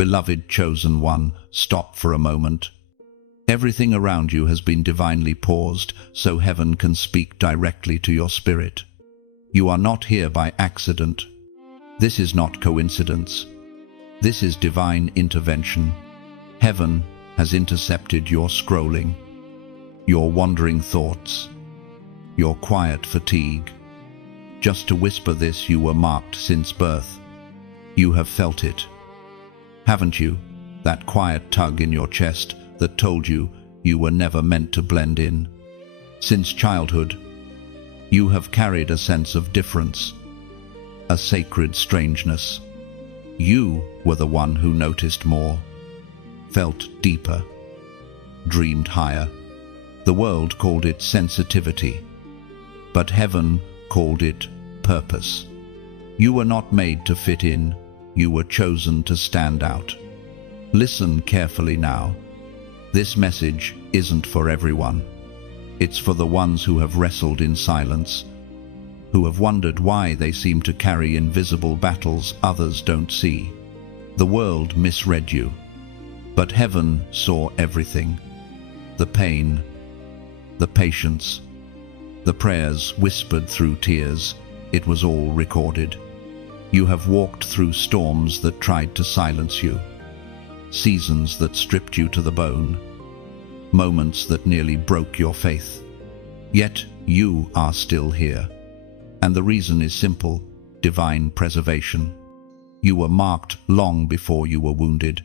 Beloved chosen one, stop for a moment. Everything around you has been divinely paused, so heaven can speak directly to your spirit. You are not here by accident. This is not coincidence. This is divine intervention. Heaven has intercepted your scrolling, your wandering thoughts, your quiet fatigue. Just to whisper this, you were marked since birth. You have felt it, haven't you? That quiet tug in your chest that told you you were never meant to blend in. Since childhood, you have carried a sense of difference, a sacred strangeness. You were the one who noticed more, felt deeper, dreamed higher. The world called it sensitivity, but heaven called it purpose. You were not made to fit in, you were chosen to stand out. Listen carefully now. This message isn't for everyone. It's for the ones who have wrestled in silence, who have wondered why they seem to carry invisible battles others don't see. The world misread you, but heaven saw everything. The pain, the patience, the prayers whispered through tears, it was all recorded. You have walked through storms that tried to silence you, seasons that stripped you to the bone, moments that nearly broke your faith. Yet you are still here. And the reason is simple: divine preservation. You were marked long before you were wounded.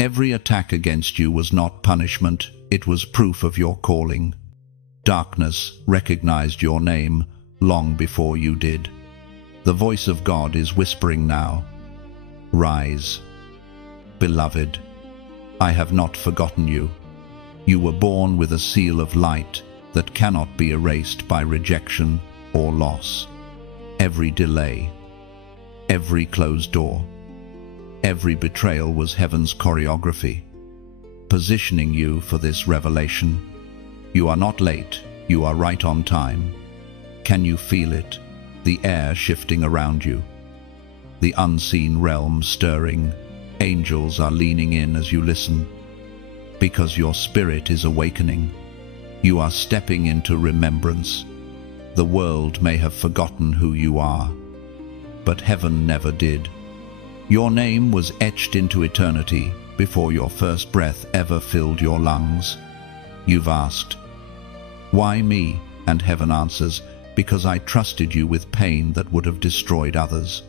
Every attack against you was not punishment, it was proof of your calling. Darkness recognized your name long before you did. The voice of God is whispering now. Rise. Beloved, I have not forgotten you. You were born with a seal of light that cannot be erased by rejection or loss. Every delay, every closed door, every betrayal was heaven's choreography, positioning you for this revelation. You are not late, you are right on time. Can you feel it? The air shifting around you, the unseen realm stirring. Angels are leaning in as you listen, because your spirit is awakening. You are stepping into remembrance. The world may have forgotten who you are, but heaven never did. Your name was etched into eternity before your first breath ever filled your lungs. You've asked, "Why me?" And heaven answers, "Because I trusted you with pain that would have destroyed others.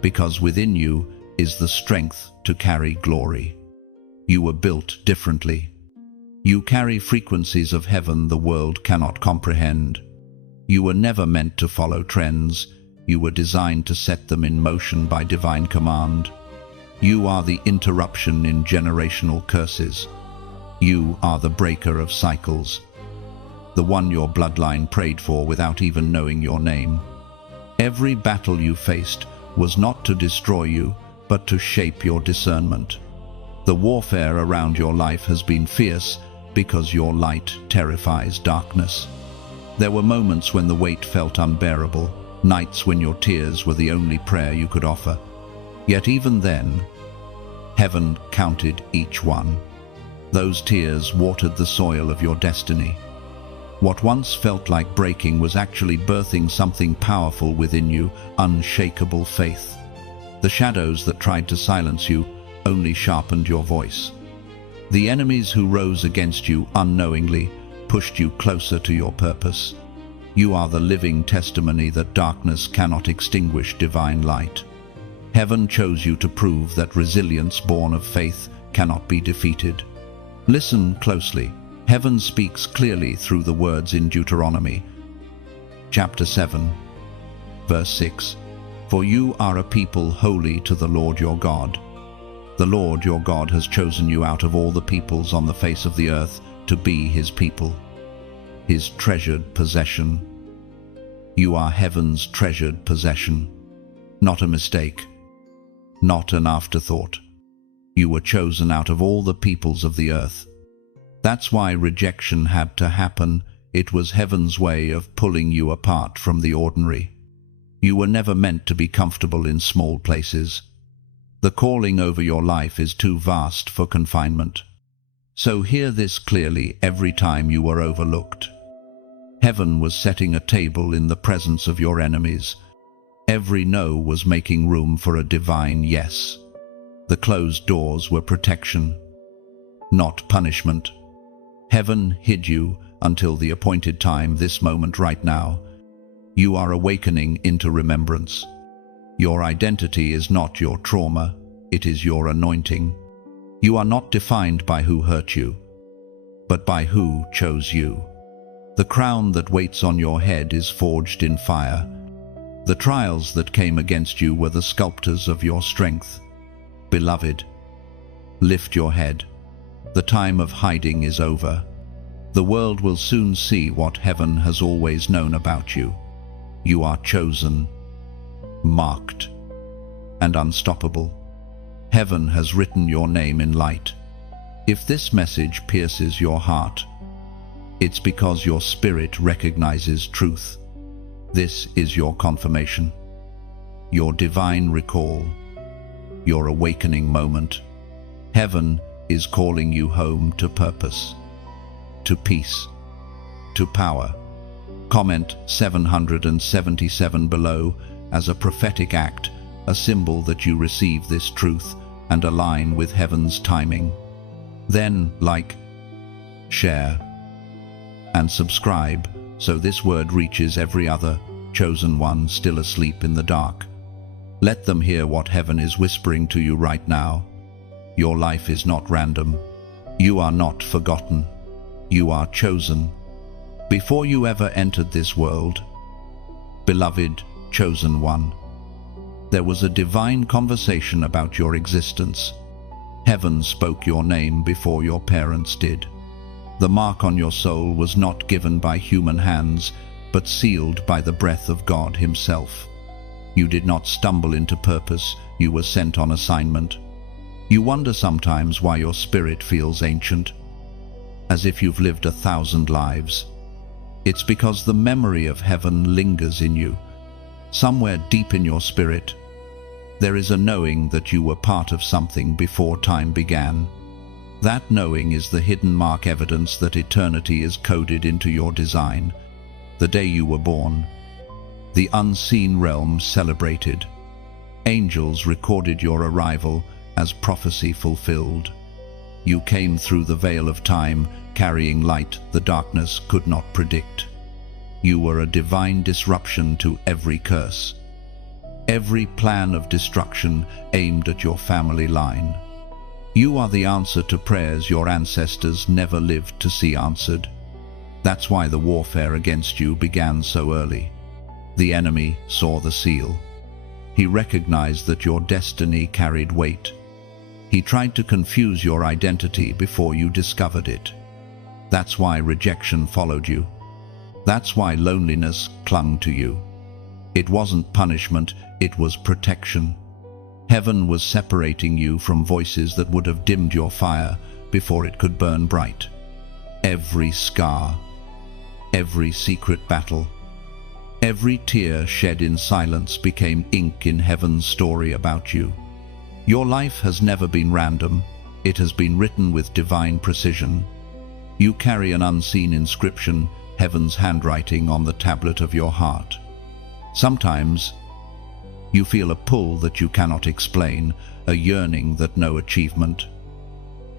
Because within you is the strength to carry glory. You were built differently. You carry frequencies of heaven the world cannot comprehend. You were never meant to follow trends. You were designed to set them in motion by divine command. You are the interruption in generational curses. You are the breaker of cycles, the one your bloodline prayed for without even knowing your name. Every battle you faced was not to destroy you, but to shape your discernment. The warfare around your life has been fierce because your light terrifies darkness. There were moments when the weight felt unbearable, nights when your tears were the only prayer you could offer. Yet even then, heaven counted each one. Those tears watered the soil of your destiny. What once felt like breaking was actually birthing something powerful within you, unshakable faith. The shadows that tried to silence you only sharpened your voice. The enemies who rose against you unknowingly pushed you closer to your purpose. You are the living testimony that darkness cannot extinguish divine light. Heaven chose you to prove that resilience born of faith cannot be defeated. Listen closely. Heaven speaks clearly through the words in Deuteronomy, chapter 7, verse 6. For you are a people holy to the Lord your God. The Lord your God has chosen you out of all the peoples on the face of the earth to be his people, his treasured possession. You are heaven's treasured possession, not a mistake, not an afterthought. You were chosen out of all the peoples of the earth. That's why rejection had to happen. It was heaven's way of pulling you apart from the ordinary. You were never meant to be comfortable in small places. The calling over your life is too vast for confinement. So hear this clearly every time you are overlooked. Heaven was setting a table in the presence of your enemies. Every no was making room for a divine yes. The closed doors were protection, not punishment. Heaven hid you until the appointed time, this moment right now. You are awakening into remembrance. Your identity is not your trauma, it is your anointing. You are not defined by who hurt you, but by who chose you. The crown that waits on your head is forged in fire. The trials that came against you were the sculptors of your strength. Beloved, lift your head. The time of hiding is over. The world will soon see what heaven has always known about you. You are chosen, marked, and unstoppable. Heaven has written your name in light. If this message pierces your heart, it's because your spirit recognizes truth. This is your confirmation, your divine recall, your awakening moment. Heaven is calling you home to purpose, to peace, to power. Comment 777 below as a prophetic act, a symbol that you receive this truth and align with heaven's timing. Then like, share, and subscribe so this word reaches every other chosen one still asleep in the dark. Let them hear what heaven is whispering to you right now. Your life is not random. You are not forgotten. You are chosen. Before you ever entered this world, beloved chosen one, there was a divine conversation about your existence. Heaven spoke your name before your parents did. The mark on your soul was not given by human hands, but sealed by the breath of God Himself. You did not stumble into purpose, you were sent on assignment. You wonder sometimes why your spirit feels ancient, as if you've lived 1,000 lives. It's because the memory of heaven lingers in you. Somewhere deep in your spirit, there is a knowing that you were part of something before time began. That knowing is the hidden mark evidence that eternity is coded into your design. The day you were born, the unseen realm celebrated. Angels recorded your arrival as prophecy fulfilled. You came through the veil of time, carrying light the darkness could not predict. You were a divine disruption to every curse, every plan of destruction aimed at your family line. You are the answer to prayers your ancestors never lived to see answered. That's why the warfare against you began so early. The enemy saw the seal. He recognized that your destiny carried weight. He tried to confuse your identity before you discovered it. That's why rejection followed you. That's why loneliness clung to you. It wasn't punishment, it was protection. Heaven was separating you from voices that would have dimmed your fire before it could burn bright. Every scar, every secret battle, every tear shed in silence became ink in heaven's story about you. Your life has never been random, it has been written with divine precision. You carry an unseen inscription, heaven's handwriting on the tablet of your heart. Sometimes, you feel a pull that you cannot explain, a yearning that no achievement,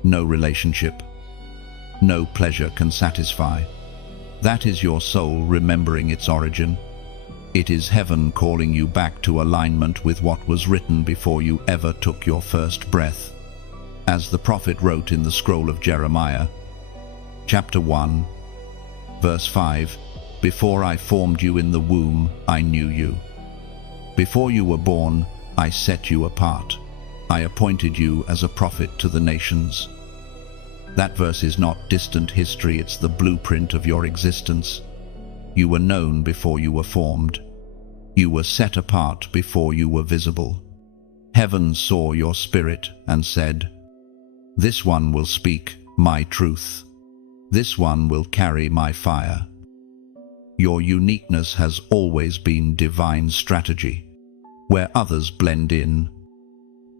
no relationship, no pleasure can satisfy. That is your soul remembering its origin. It is heaven calling you back to alignment with what was written before you ever took your first breath. As the prophet wrote in the scroll of Jeremiah, chapter 1, verse 5, "Before I formed you in the womb, I knew you. Before you were born, I set you apart. I appointed you as a prophet to the nations." That verse is not distant history, it's the blueprint of your existence. You were known before you were formed. You were set apart before you were visible. Heaven saw your spirit and said, "This one will speak my truth. This one will carry my fire." Your uniqueness has always been divine strategy. Where others blend in,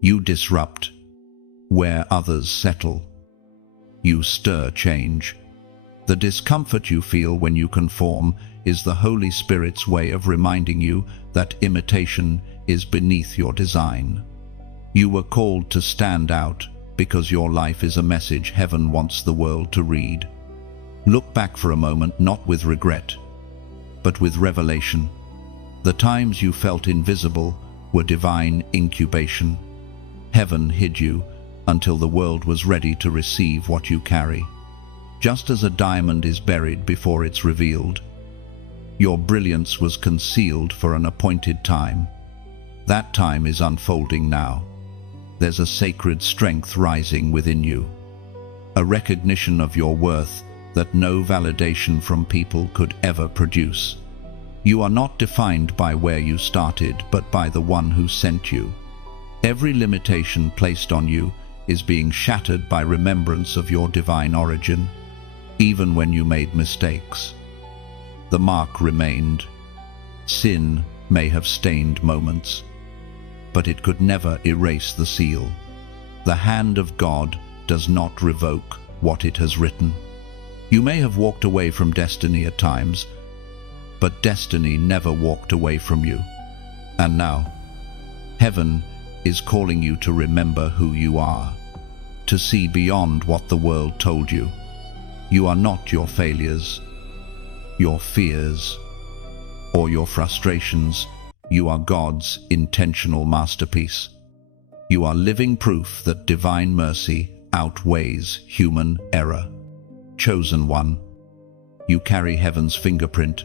You disrupt where others settle. You stir change. The discomfort you feel when you conform is the Holy Spirit's way of reminding you that imitation is beneath your design. You were called to stand out because your life is a message heaven wants the world to read. Look back for a moment, not with regret, but with revelation. The times you felt invisible were divine incubation. Heaven hid you until the world was ready to receive what you carry. Just as a diamond is buried before it's revealed, your brilliance was concealed for an appointed time. That time is unfolding now. There's a sacred strength rising within you, a recognition of your worth that no validation from people could ever produce. You are not defined by where you started, but by the one who sent you. Every limitation placed on you is being shattered by remembrance of your divine origin. Even when you made mistakes, the mark remained. Sin may have stained moments, but it could never erase the seal. The hand of God does not revoke what it has written. You may have walked away from destiny at times, but destiny never walked away from you. And now, heaven is calling you to remember who you are, to see beyond what the world told you. You are not your failures, your fears, or your frustrations. You are God's intentional masterpiece. You are living proof that divine mercy outweighs human error. Chosen one, you carry heaven's fingerprint.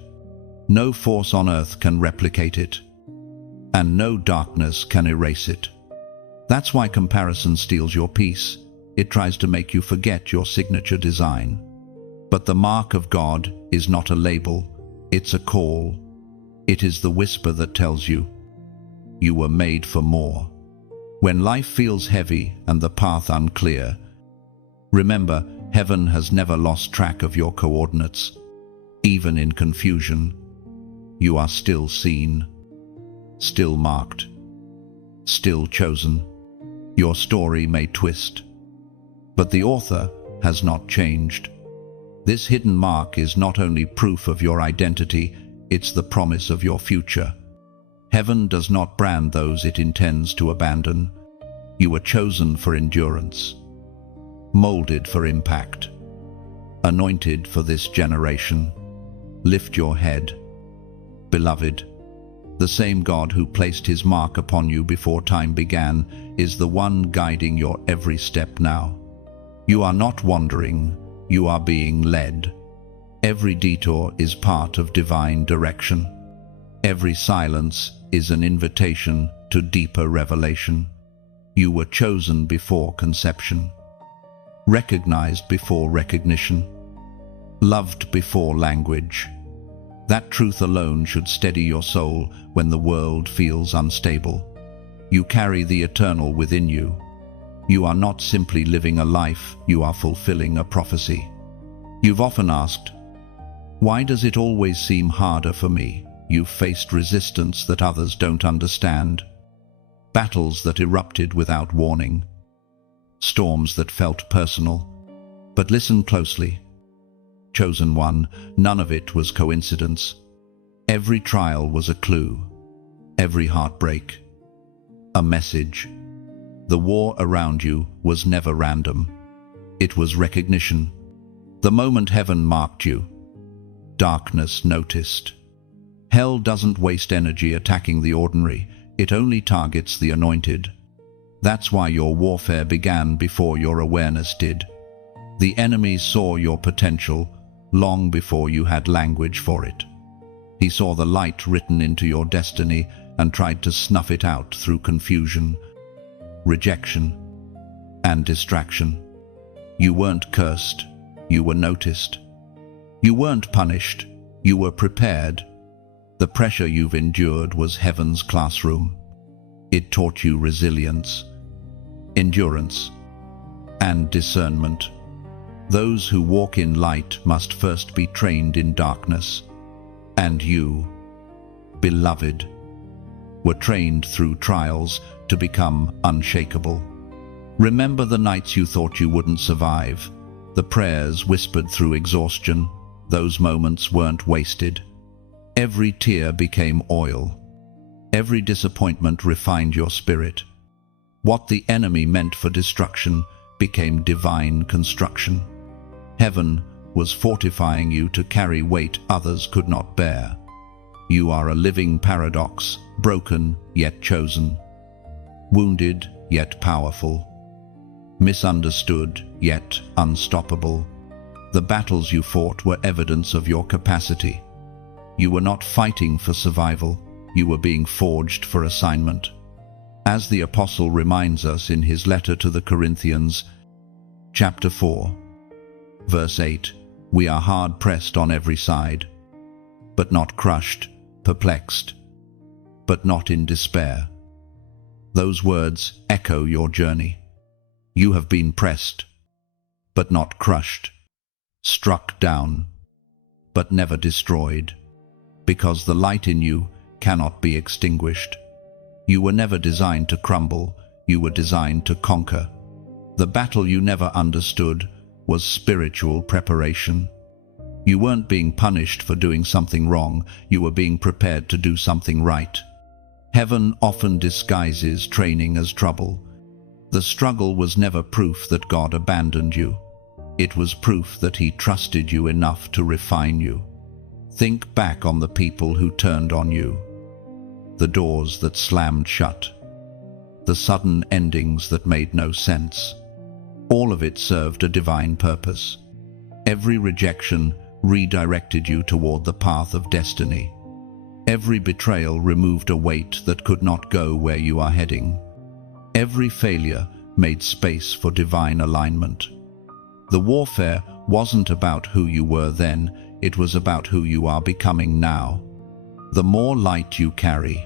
No force on earth can replicate it, and no darkness can erase it. That's why comparison steals your peace. It tries to make you forget your signature design. But the mark of God is not a label, it's a call. It is the whisper that tells you, you were made for more. When life feels heavy and the path unclear, remember, heaven has never lost track of your coordinates. Even in confusion, you are still seen, still marked, still chosen. Your story may twist, but the author has not changed. This hidden mark is not only proof of your identity, it's the promise of your future. Heaven does not brand those it intends to abandon. You were chosen for endurance, molded for impact, anointed for this generation. Lift your head, beloved. The same God who placed his mark upon you before time began is the one guiding your every step now. You are not wandering, you are being led. Every detour is part of divine direction. Every silence is an invitation to deeper revelation. You were chosen before conception, recognized before recognition, loved before language. That truth alone should steady your soul when the world feels unstable. You carry the eternal within you. You are not simply living a life, you are fulfilling a prophecy. You've often asked, why does it always seem harder for me? You've faced resistance that others don't understand, battles that erupted without warning, storms that felt personal. But listen closely. Chosen one, none of it was coincidence. Every trial was a clue, every heartbreak, a message. The war around you was never random. It was recognition. The moment heaven marked you, darkness noticed. Hell doesn't waste energy attacking the ordinary, it only targets the anointed. That's why your warfare began before your awareness did. The enemy saw your potential long before you had language for it. He saw the light written into your destiny and tried to snuff it out through confusion, rejection, and distraction. You weren't cursed, you were noticed. You weren't punished, you were prepared. The pressure you've endured was heaven's classroom. It taught you resilience, endurance, and discernment. Those who walk in light must first be trained in darkness. And you, beloved, were trained through trials to become unshakable. Remember the nights you thought you wouldn't survive, the prayers whispered through exhaustion. Those moments weren't wasted. Every tear became oil. Every disappointment refined your spirit. What the enemy meant for destruction became divine construction. Heaven was fortifying you to carry weight others could not bear. You are a living paradox, broken yet chosen, wounded yet powerful, misunderstood yet unstoppable. The battles you fought were evidence of your capacity. You were not fighting for survival, you were being forged for assignment. As the Apostle reminds us in his letter to the Corinthians, chapter 4, verse 8, we are hard-pressed on every side, but not crushed, perplexed, but not in despair. Those words echo your journey. You have been pressed, but not crushed, struck down, but never destroyed, because the light in you cannot be extinguished. You were never designed to crumble, you were designed to conquer. The battle you never understood was spiritual preparation. You weren't being punished for doing something wrong, you were being prepared to do something right. Heaven often disguises training as trouble. The struggle was never proof that God abandoned you. It was proof that He trusted you enough to refine you. Think back on the people who turned on you, the doors that slammed shut, the sudden endings that made no sense. All of it served a divine purpose. Every rejection redirected you toward the path of destiny. Every betrayal removed a weight that could not go where you are heading. Every failure made space for divine alignment. The warfare wasn't about who you were then, it was about who you are becoming now. The more light you carry,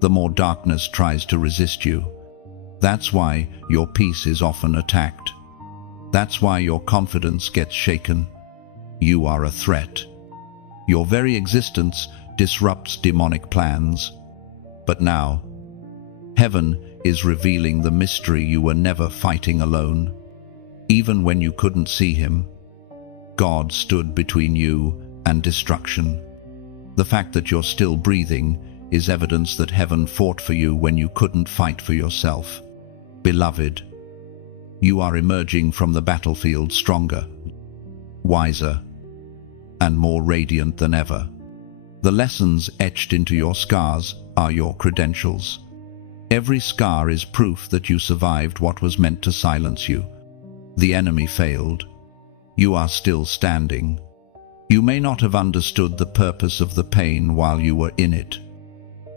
the more darkness tries to resist you. That's why your peace is often attacked. That's why your confidence gets shaken. You are a threat. Your very existence disrupts demonic plans. But now, heaven is revealing the mystery you were never fighting alone. Even when you couldn't see Him, God stood between you and destruction. The fact that you're still breathing is evidence that heaven fought for you when you couldn't fight for yourself. Beloved, you are emerging from the battlefield stronger, wiser, and more radiant than ever. The lessons etched into your scars are your credentials. Every scar is proof that you survived what was meant to silence you. The enemy failed. You are still standing. You may not have understood the purpose of the pain while you were in it,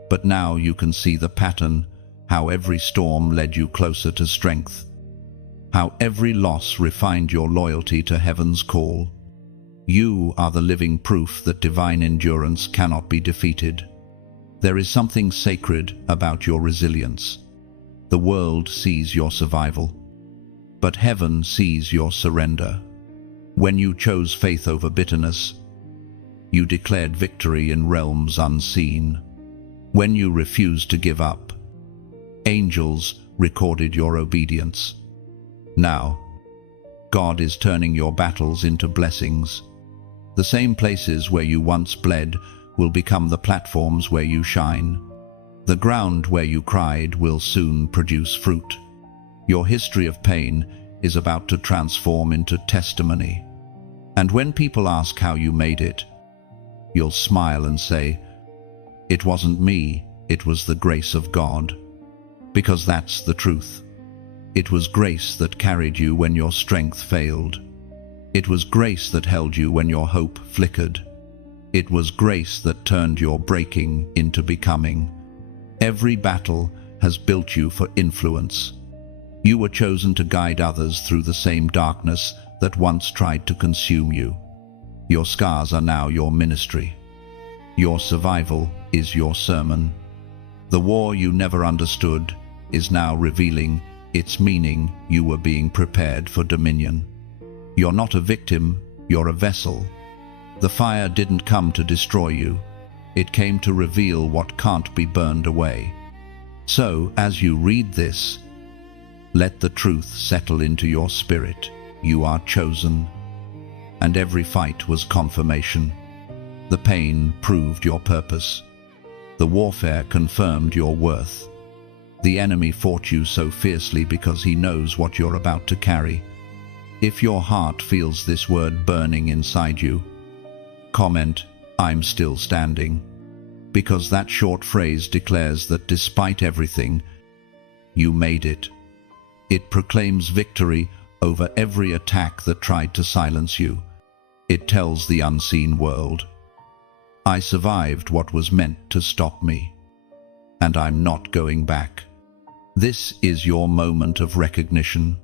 but now you can see the pattern, how every storm led you closer to strength, how every loss refined your loyalty to heaven's call. You are the living proof that divine endurance cannot be defeated. There is something sacred about your resilience. The world sees your survival, but heaven sees your surrender. When you chose faith over bitterness, you declared victory in realms unseen. When you refused to give up, angels recorded your obedience. Now, God is turning your battles into blessings. The same places where you once bled will become the platforms where you shine. The ground where you cried will soon produce fruit. Your history of pain is about to transform into testimony. And when people ask how you made it, you'll smile and say, "It wasn't me, it was the grace of God." Because that's the truth. It was grace that carried you when your strength failed. It was grace that held you when your hope flickered. It was grace that turned your breaking into becoming. Every battle has built you for influence. You were chosen to guide others through the same darkness that once tried to consume you. Your scars are now your ministry. Your survival is your sermon. The war you never understood is now revealing its meaning. You were being prepared for dominion. You're not a victim, you're a vessel. The fire didn't come to destroy you. It came to reveal what can't be burned away. So, as you read this, let the truth settle into your spirit. You are chosen, and every fight was confirmation. The pain proved your purpose. The warfare confirmed your worth. The enemy fought you so fiercely because he knows what you're about to carry. If your heart feels this word burning inside you, comment, "I'm still standing," because that short phrase declares that despite everything, you made it. It proclaims victory over every attack that tried to silence you. It tells the unseen world, "I survived what was meant to stop me, and I'm not going back." This is your moment of recognition.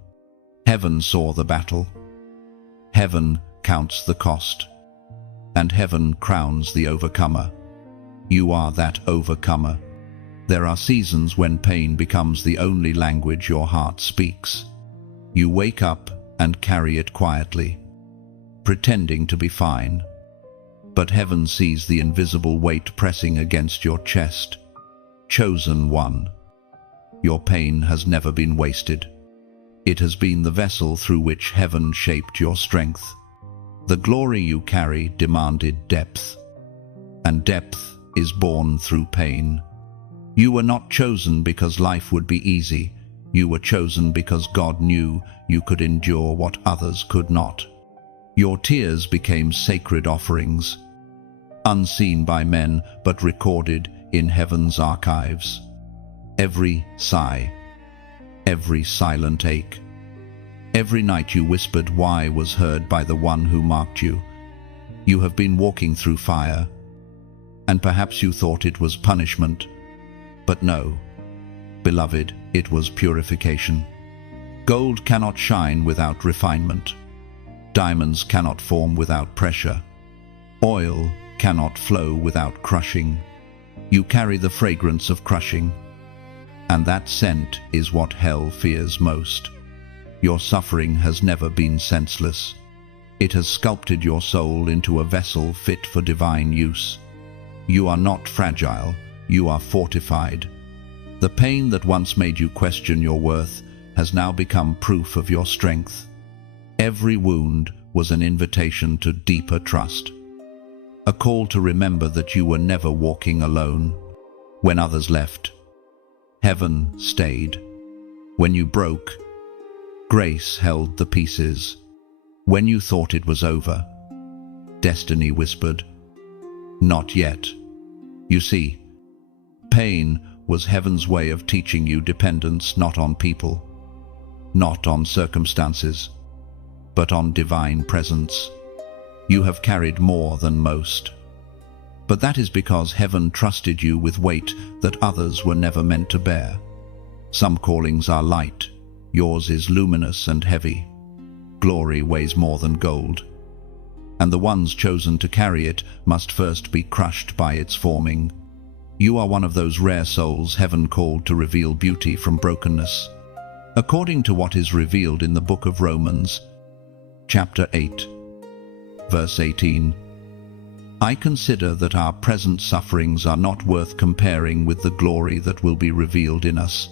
Heaven saw the battle. Heaven counts the cost. And heaven crowns the overcomer. You are that overcomer. There are seasons when pain becomes the only language your heart speaks. You wake up and carry it quietly, pretending to be fine. But heaven sees the invisible weight pressing against your chest. Chosen one. Your pain has never been wasted. It has been the vessel through which heaven shaped your strength. The glory you carry demanded depth, and depth is born through pain. You were not chosen because life would be easy. You were chosen because God knew you could endure what others could not. Your tears became sacred offerings, unseen by men but recorded in heaven's archives. Every sigh, every silent ache, every night you whispered why was heard by the one who marked you. You have been walking through fire, and perhaps you thought it was punishment, but no, beloved, it was purification. Gold cannot shine without refinement. Diamonds cannot form without pressure. Oil cannot flow without crushing. You carry the fragrance of crushing, and that scent is what hell fears most. Your suffering has never been senseless. It has sculpted your soul into a vessel fit for divine use. You are not fragile, you are fortified. The pain that once made you question your worth has now become proof of your strength. Every wound was an invitation to deeper trust, a call to remember that you were never walking alone. When others left, heaven stayed. When you broke, grace held the pieces. When you thought it was over, destiny whispered, "Not yet." You see, pain was heaven's way of teaching you dependence not on people, not on circumstances, but on divine presence. You have carried more than most. But that is because heaven trusted you with weight that others were never meant to bear. Some callings are light, yours is luminous and heavy. Glory weighs more than gold, and the ones chosen to carry it must first be crushed by its forming. You are one of those rare souls heaven called to reveal beauty from brokenness. According to what is revealed in the book of Romans, chapter 8, verse 18, "I consider that our present sufferings are not worth comparing with the glory that will be revealed in us."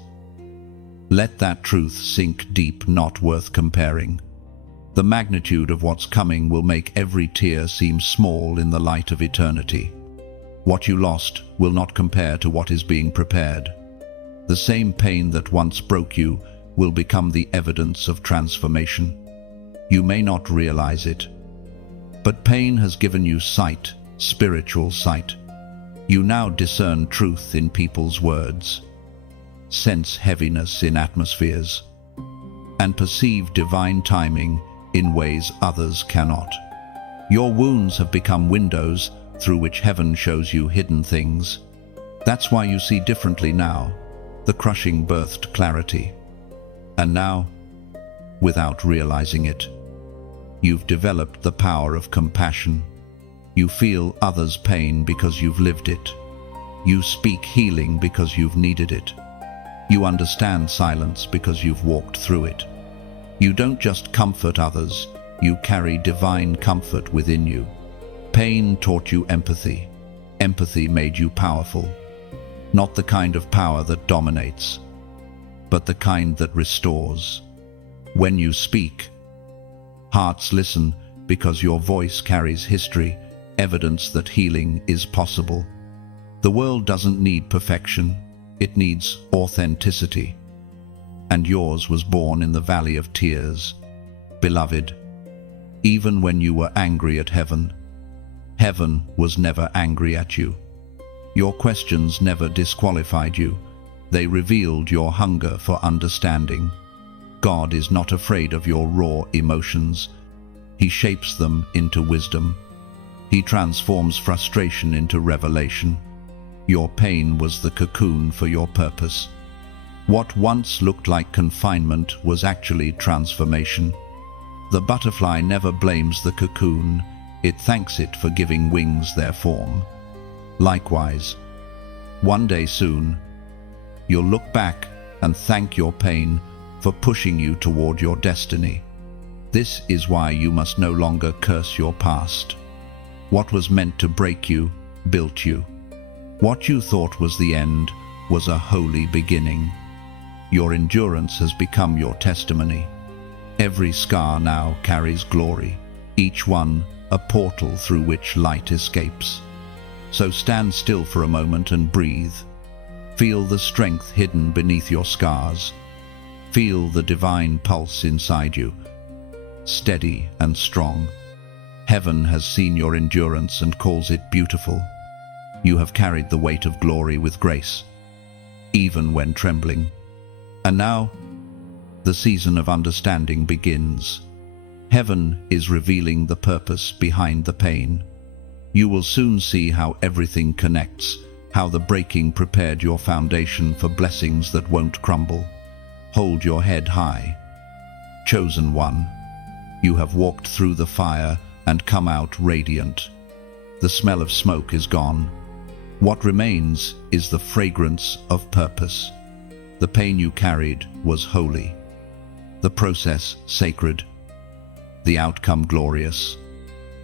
Let that truth sink deep. Not worth comparing. The magnitude of what's coming will make every tear seem small in the light of eternity. What you lost will not compare to what is being prepared. The same pain that once broke you will become the evidence of transformation. You may not realize it, but pain has given you sight, spiritual sight. You now discern truth in people's words, sense heaviness in atmospheres, and perceive divine timing in ways others cannot. Your wounds have become windows through which heaven shows you hidden things. That's why you see differently now. The crushing birthed clarity. And now, without realizing it, you've developed the power of compassion. You feel others' pain because you've lived it. You speak healing because you've needed it. You understand silence because you've walked through it. You don't just comfort others, you carry divine comfort within you. Pain taught you empathy. Empathy made you powerful. Not the kind of power that dominates, but the kind that restores. When you speak, hearts listen because your voice carries history, evidence that healing is possible. The world doesn't need perfection, it needs authenticity. And yours was born in the valley of tears. Beloved, even when you were angry at heaven, heaven was never angry at you. Your questions never disqualified you. They revealed your hunger for understanding. God is not afraid of your raw emotions. He shapes them into wisdom. He transforms frustration into revelation. Your pain was the cocoon for your purpose. What once looked like confinement was actually transformation. The butterfly never blames the cocoon. It thanks it for giving wings their form. Likewise, one day soon, you'll look back and thank your pain for pushing you toward your destiny. This is why you must no longer curse your past. What was meant to break you, built you. What you thought was the end was a holy beginning. Your endurance has become your testimony. Every scar now carries glory, each one a portal through which light escapes. So stand still for a moment and breathe. Feel the strength hidden beneath your scars. Feel the divine pulse inside you, steady and strong. Heaven has seen your endurance and calls it beautiful. You have carried the weight of glory with grace, even when trembling. And now, the season of understanding begins. Heaven is revealing the purpose behind the pain. You will soon see how everything connects, how the breaking prepared your foundation for blessings that won't crumble. Hold your head high. Chosen one, you have walked through the fire and come out radiant. The smell of smoke is gone. What remains is the fragrance of purpose. The pain you carried was holy, the process sacred, the outcome glorious.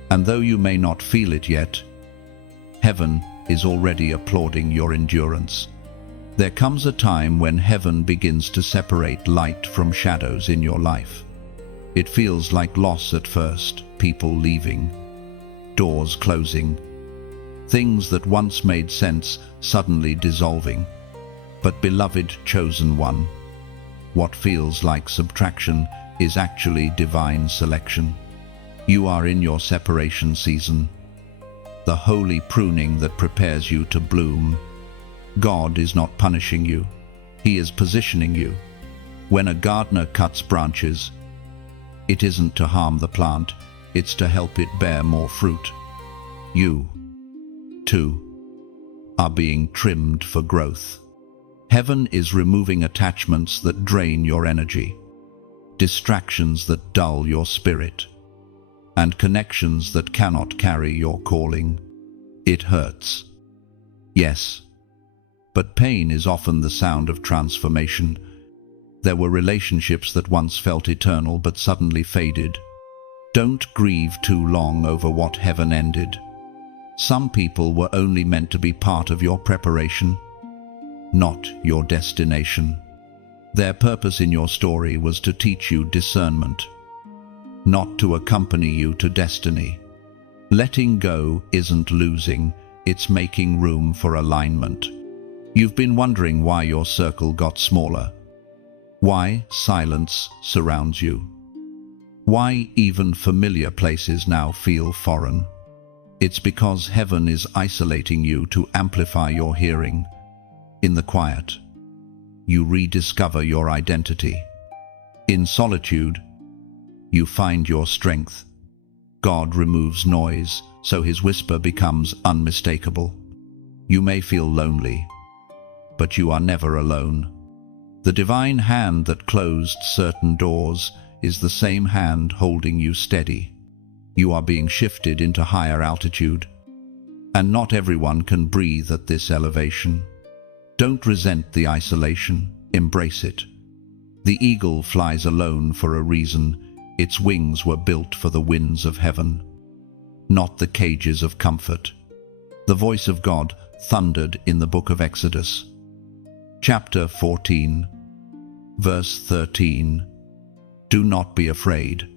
And though you may not feel it yet, heaven is already applauding your endurance. There comes a time when heaven begins to separate light from shadows in your life. It feels like loss at first, people leaving, doors closing, things that once made sense suddenly dissolving. But beloved chosen one, what feels like subtraction is actually divine selection. You are in your separation season, the holy pruning that prepares you to bloom. God is not punishing you, He is positioning you. When a gardener cuts branches, it isn't to harm the plant, it's to help it bear more fruit. You, too, are being trimmed for growth. Heaven is removing attachments that drain your energy, distractions that dull your spirit, and connections that cannot carry your calling. It hurts. Yes, but pain is often the sound of transformation. There were relationships that once felt eternal but suddenly faded. Don't grieve too long over what heaven ended. Some people were only meant to be part of your preparation, not your destination. Their purpose in your story was to teach you discernment, not to accompany you to destiny. Letting go isn't losing, it's making room for alignment. You've been wondering why your circle got smaller, why silence surrounds you, why even familiar places now feel foreign. It's because heaven is isolating you to amplify your hearing. In the quiet, you rediscover your identity. In solitude, you find your strength. God removes noise, so His whisper becomes unmistakable. You may feel lonely, but you are never alone. The divine hand that closed certain doors is the same hand holding you steady. You are being shifted into higher altitude, and not everyone can breathe at this elevation. Don't resent the isolation, embrace it. The eagle flies alone for a reason. Its wings were built for the winds of heaven, not the cages of comfort. The voice of God thundered in the book of Exodus. Chapter 14, verse 13. Do not be afraid.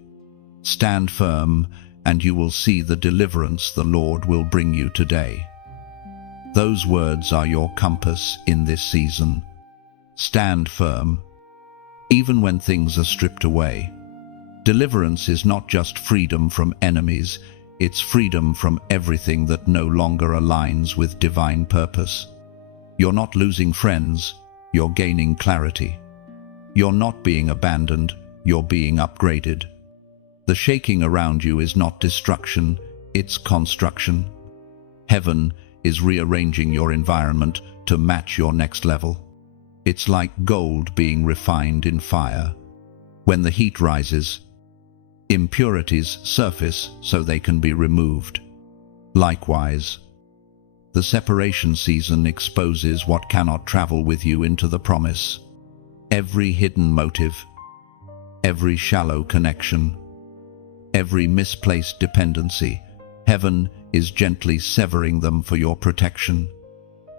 Stand firm, and you will see the deliverance the Lord will bring you today. Those words are your compass in this season. Stand firm, even when things are stripped away. Deliverance is not just freedom from enemies, it's freedom from everything that no longer aligns with divine purpose. You're not losing friends, you're gaining clarity. You're not being abandoned, you're being upgraded. The shaking around you is not destruction, it's construction. Heaven is rearranging your environment to match your next level. It's like gold being refined in fire. When the heat rises, impurities surface so they can be removed. Likewise, the separation season exposes what cannot travel with you into the promise. Every hidden motive, every shallow connection, every misplaced dependency, heaven is gently severing them for your protection.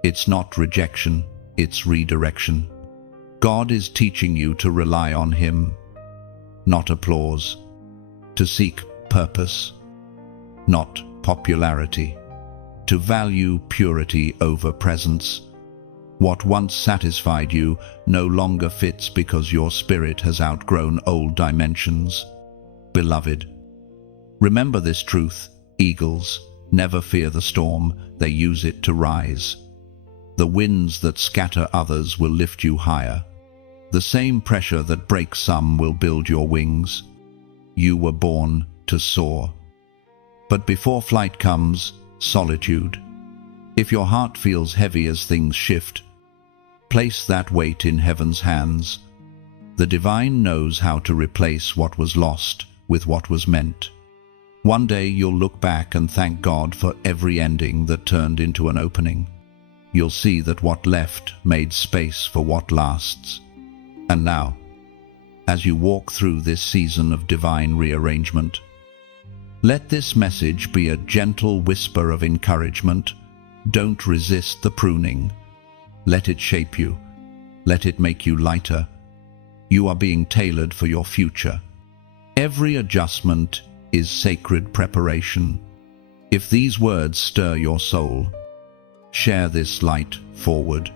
It's not rejection, it's redirection. God is teaching you to rely on Him, not applause, to seek purpose, not popularity, to value purity over presence. What once satisfied you no longer fits because your spirit has outgrown old dimensions. Beloved, remember this truth: eagles never fear the storm, they use it to rise. The winds that scatter others will lift you higher. The same pressure that breaks some will build your wings. You were born to soar. But before flight comes solitude. If your heart feels heavy as things shift, place that weight in heaven's hands. The divine knows how to replace what was lost with what was meant. One day you'll look back and thank God for every ending that turned into an opening. You'll see that what left made space for what lasts. And now, as you walk through this season of divine rearrangement, let this message be a gentle whisper of encouragement. Don't resist the pruning. Let it shape you. Let it make you lighter. You are being tailored for your future. Every adjustment is sacred preparation. If these words stir your soul, share this light forward,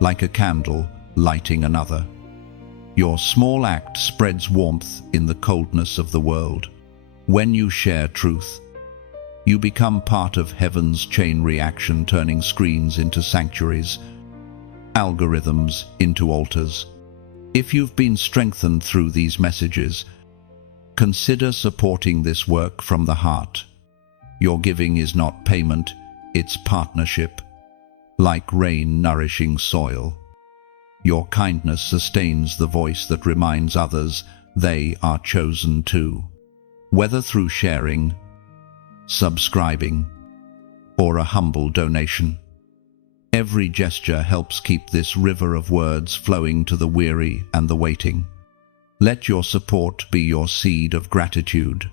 like a candle lighting another. Your small act spreads warmth in the coldness of the world. When you share truth, you become part of heaven's chain reaction, turning screens into sanctuaries, algorithms into altars. If you've been strengthened through these messages, consider supporting this work from the heart. Your giving is not payment, it's partnership, like rain nourishing soil. Your kindness sustains the voice that reminds others they are chosen too. Whether through sharing, subscribing, or a humble donation, every gesture helps keep this river of words flowing to the weary and the waiting. Let your support be your seed of gratitude,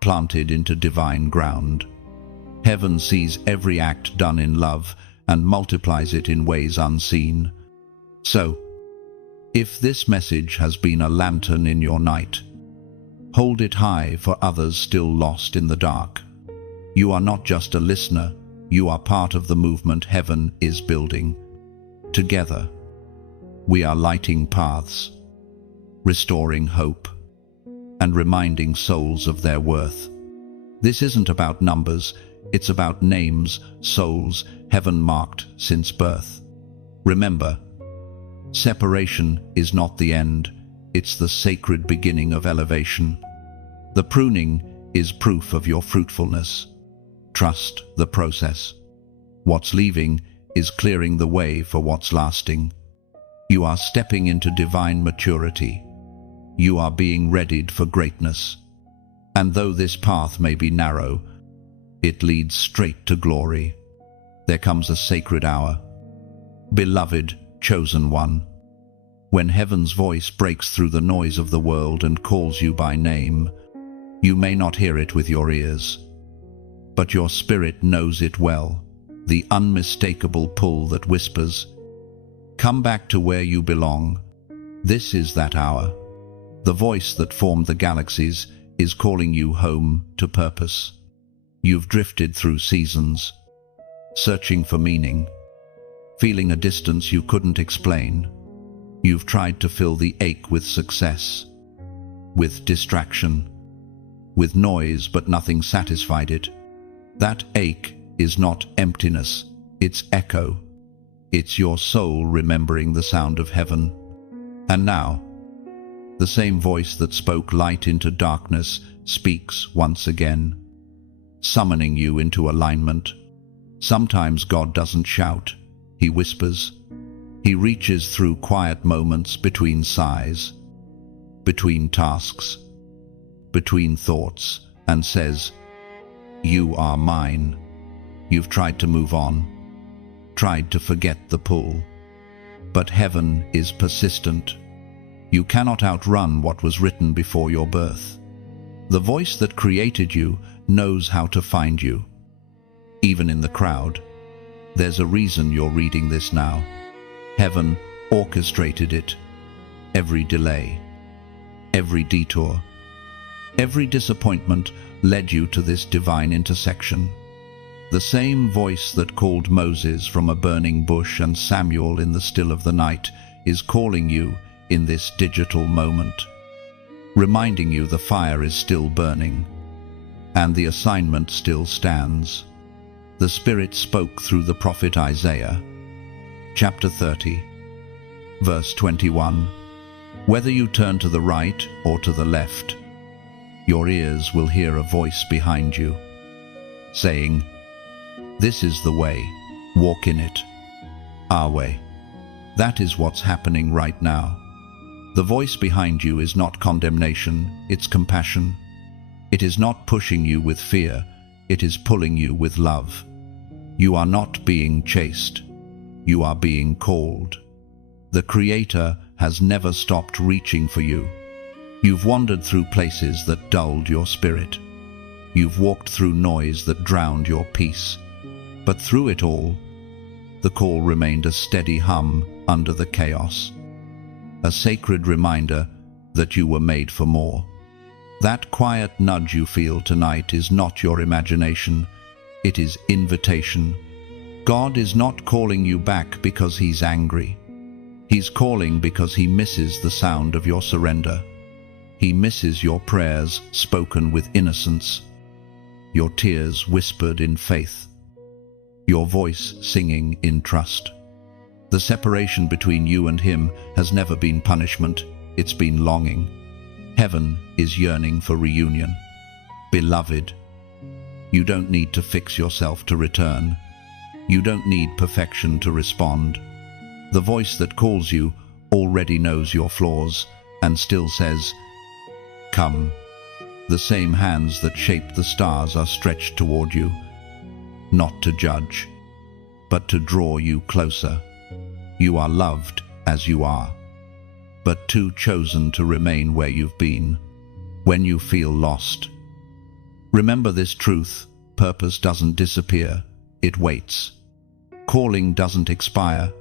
planted into divine ground. Heaven sees every act done in love and multiplies it in ways unseen. So, if this message has been a lantern in your night, hold it high for others still lost in the dark. You are not just a listener, you are part of the movement heaven is building. Together, we are lighting paths, restoring hope, and reminding souls of their worth. This isn't about numbers, it's about names, souls, heaven marked since birth. Remember, separation is not the end, it's the sacred beginning of elevation. The pruning is proof of your fruitfulness. Trust the process. What's leaving is clearing the way for what's lasting. You are stepping into divine maturity. You are being readied for greatness. And though this path may be narrow, it leads straight to glory. There comes a sacred hour. Beloved, chosen one, when heaven's voice breaks through the noise of the world and calls you by name, you may not hear it with your ears, but your spirit knows it well. the unmistakable pull that whispers, "Come back to where you belong." This is that hour. The voice that formed the galaxies is calling you home to purpose. You've drifted through seasons, searching for meaning, feeling a distance you couldn't explain. You've tried to fill the ache with success, with distraction, with noise, but nothing satisfied it. That ache is not emptiness, it's echo. It's your soul remembering the sound of heaven. And now, the same voice that spoke light into darkness speaks once again, summoning you into alignment. Sometimes God doesn't shout, He whispers. He reaches through quiet moments, between sighs, between tasks, between thoughts, and says, "You are mine." You've tried to move on, tried to forget the pull. But heaven is persistent. You cannot outrun what was written before your birth. The voice that created you knows how to find you. Even in the crowd, there's a reason you're reading this now. Heaven orchestrated it. Every delay, every detour, every disappointment led you to this divine intersection. The same voice that called Moses from a burning bush and Samuel in the still of the night is calling you in this digital moment, reminding you the fire is still burning and the assignment still stands. The Spirit spoke through the prophet Isaiah, chapter 30, verse 21. Whether you turn to the right or to the left, your ears will hear a voice behind you, saying, "This is the way, walk in it." Our way. That is what's happening right now. The voice behind you is not condemnation, it's compassion. It is not pushing you with fear, it is pulling you with love. You are not being chased, you are being called. The Creator has never stopped reaching for you. You've wandered through places that dulled your spirit. You've walked through noise that drowned your peace. But through it all, the call remained a steady hum under the chaos. A sacred reminder that you were made for more. That quiet nudge you feel tonight is not your imagination, it is invitation. God is not calling you back because He's angry. He's calling because He misses the sound of your surrender. He misses your prayers spoken with innocence, your tears whispered in faith, your voice singing in trust. The separation between you and Him has never been punishment, it's been longing. Heaven is yearning for reunion. Beloved, you don't need to fix yourself to return. You don't need perfection to respond. The voice that calls you already knows your flaws and still says, "Come." The same hands that shaped the stars are stretched toward you, not to judge, but to draw you closer. You are loved as you are, but too chosen to remain where you've been. When you feel lost, remember this truth: purpose doesn't disappear, it waits. Calling doesn't expire,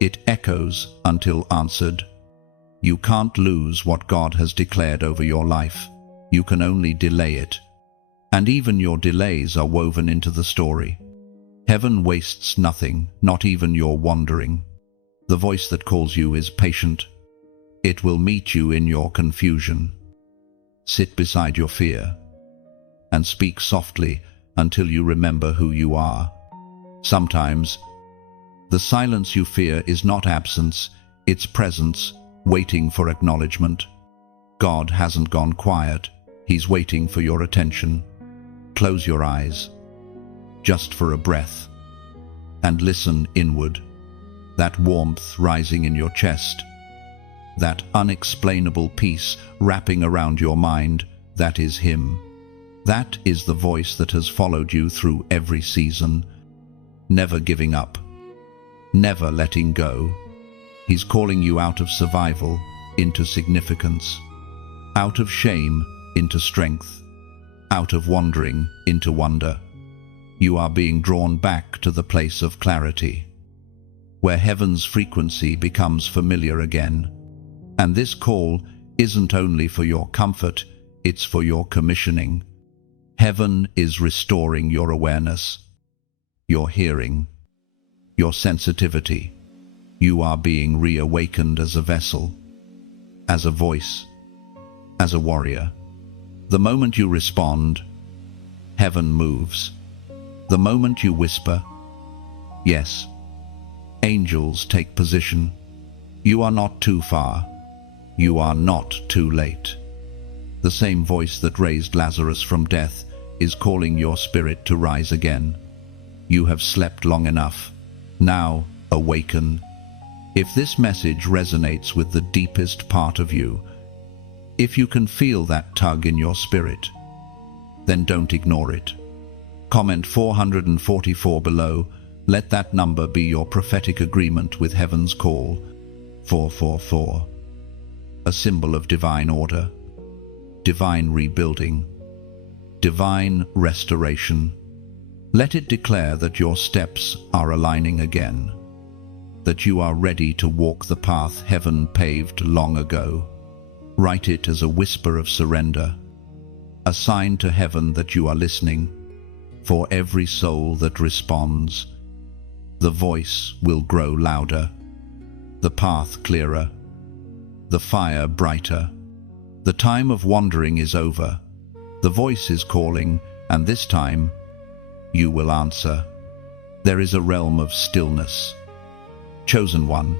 it echoes until answered. You can't lose what God has declared over your life. You can only delay it. And even your delays are woven into the story. Heaven wastes nothing, not even your wandering. The voice that calls you is patient. It will meet you in your confusion, sit beside your fear, and speak softly until you remember who you are. Sometimes, the silence you fear is not absence, it's presence, waiting for acknowledgement. God hasn't gone quiet, He's waiting for your attention. Close your eyes, just for a breath, and listen inward. That warmth rising in your chest, that unexplainable peace wrapping around your mind, that is Him. That is the voice that has followed you through every season, never giving up, never letting go. He's calling you out of survival into significance, out of shame into strength, out of wandering into wonder. You are being drawn back to the place of clarity, where heaven's frequency becomes familiar again. And this call isn't only for your comfort, it's for your commissioning. Heaven is restoring your awareness, your hearing, your sensitivity. You are being reawakened as a vessel, as a voice, as a warrior. The moment you respond, heaven moves. The moment you whisper, yes, angels take position. You are not too far. You are not too late. The same voice that raised Lazarus from death is calling your spirit to rise again. You have slept long enough. Now awaken. If this message resonates with the deepest part of you, if you can feel that tug in your spirit, then don't ignore it. Comment 444 below. Let that number be your prophetic agreement with heaven's call. 444. A symbol of divine order, divine rebuilding, divine restoration. Let it declare that your steps are aligning again, that you are ready to walk the path heaven paved long ago. Write it as a whisper of surrender, a sign to heaven that you are listening. For every soul that responds, the voice will grow louder, the path clearer, the fire brighter. The time of wandering is over. The voice is calling, and this time you will answer. There is a realm of stillness, chosen one,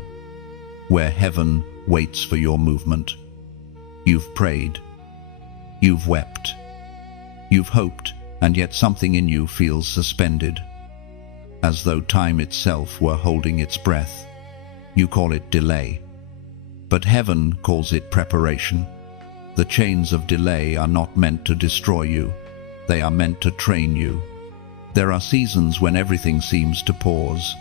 where heaven waits for your movement. You've prayed, you've wept, you've hoped, and yet something in you feels suspended, as though time itself were holding its breath. You call it delay, but heaven calls it preparation. The chains of delay are not meant to destroy you. They are meant to train you. There are seasons when everything seems to pause,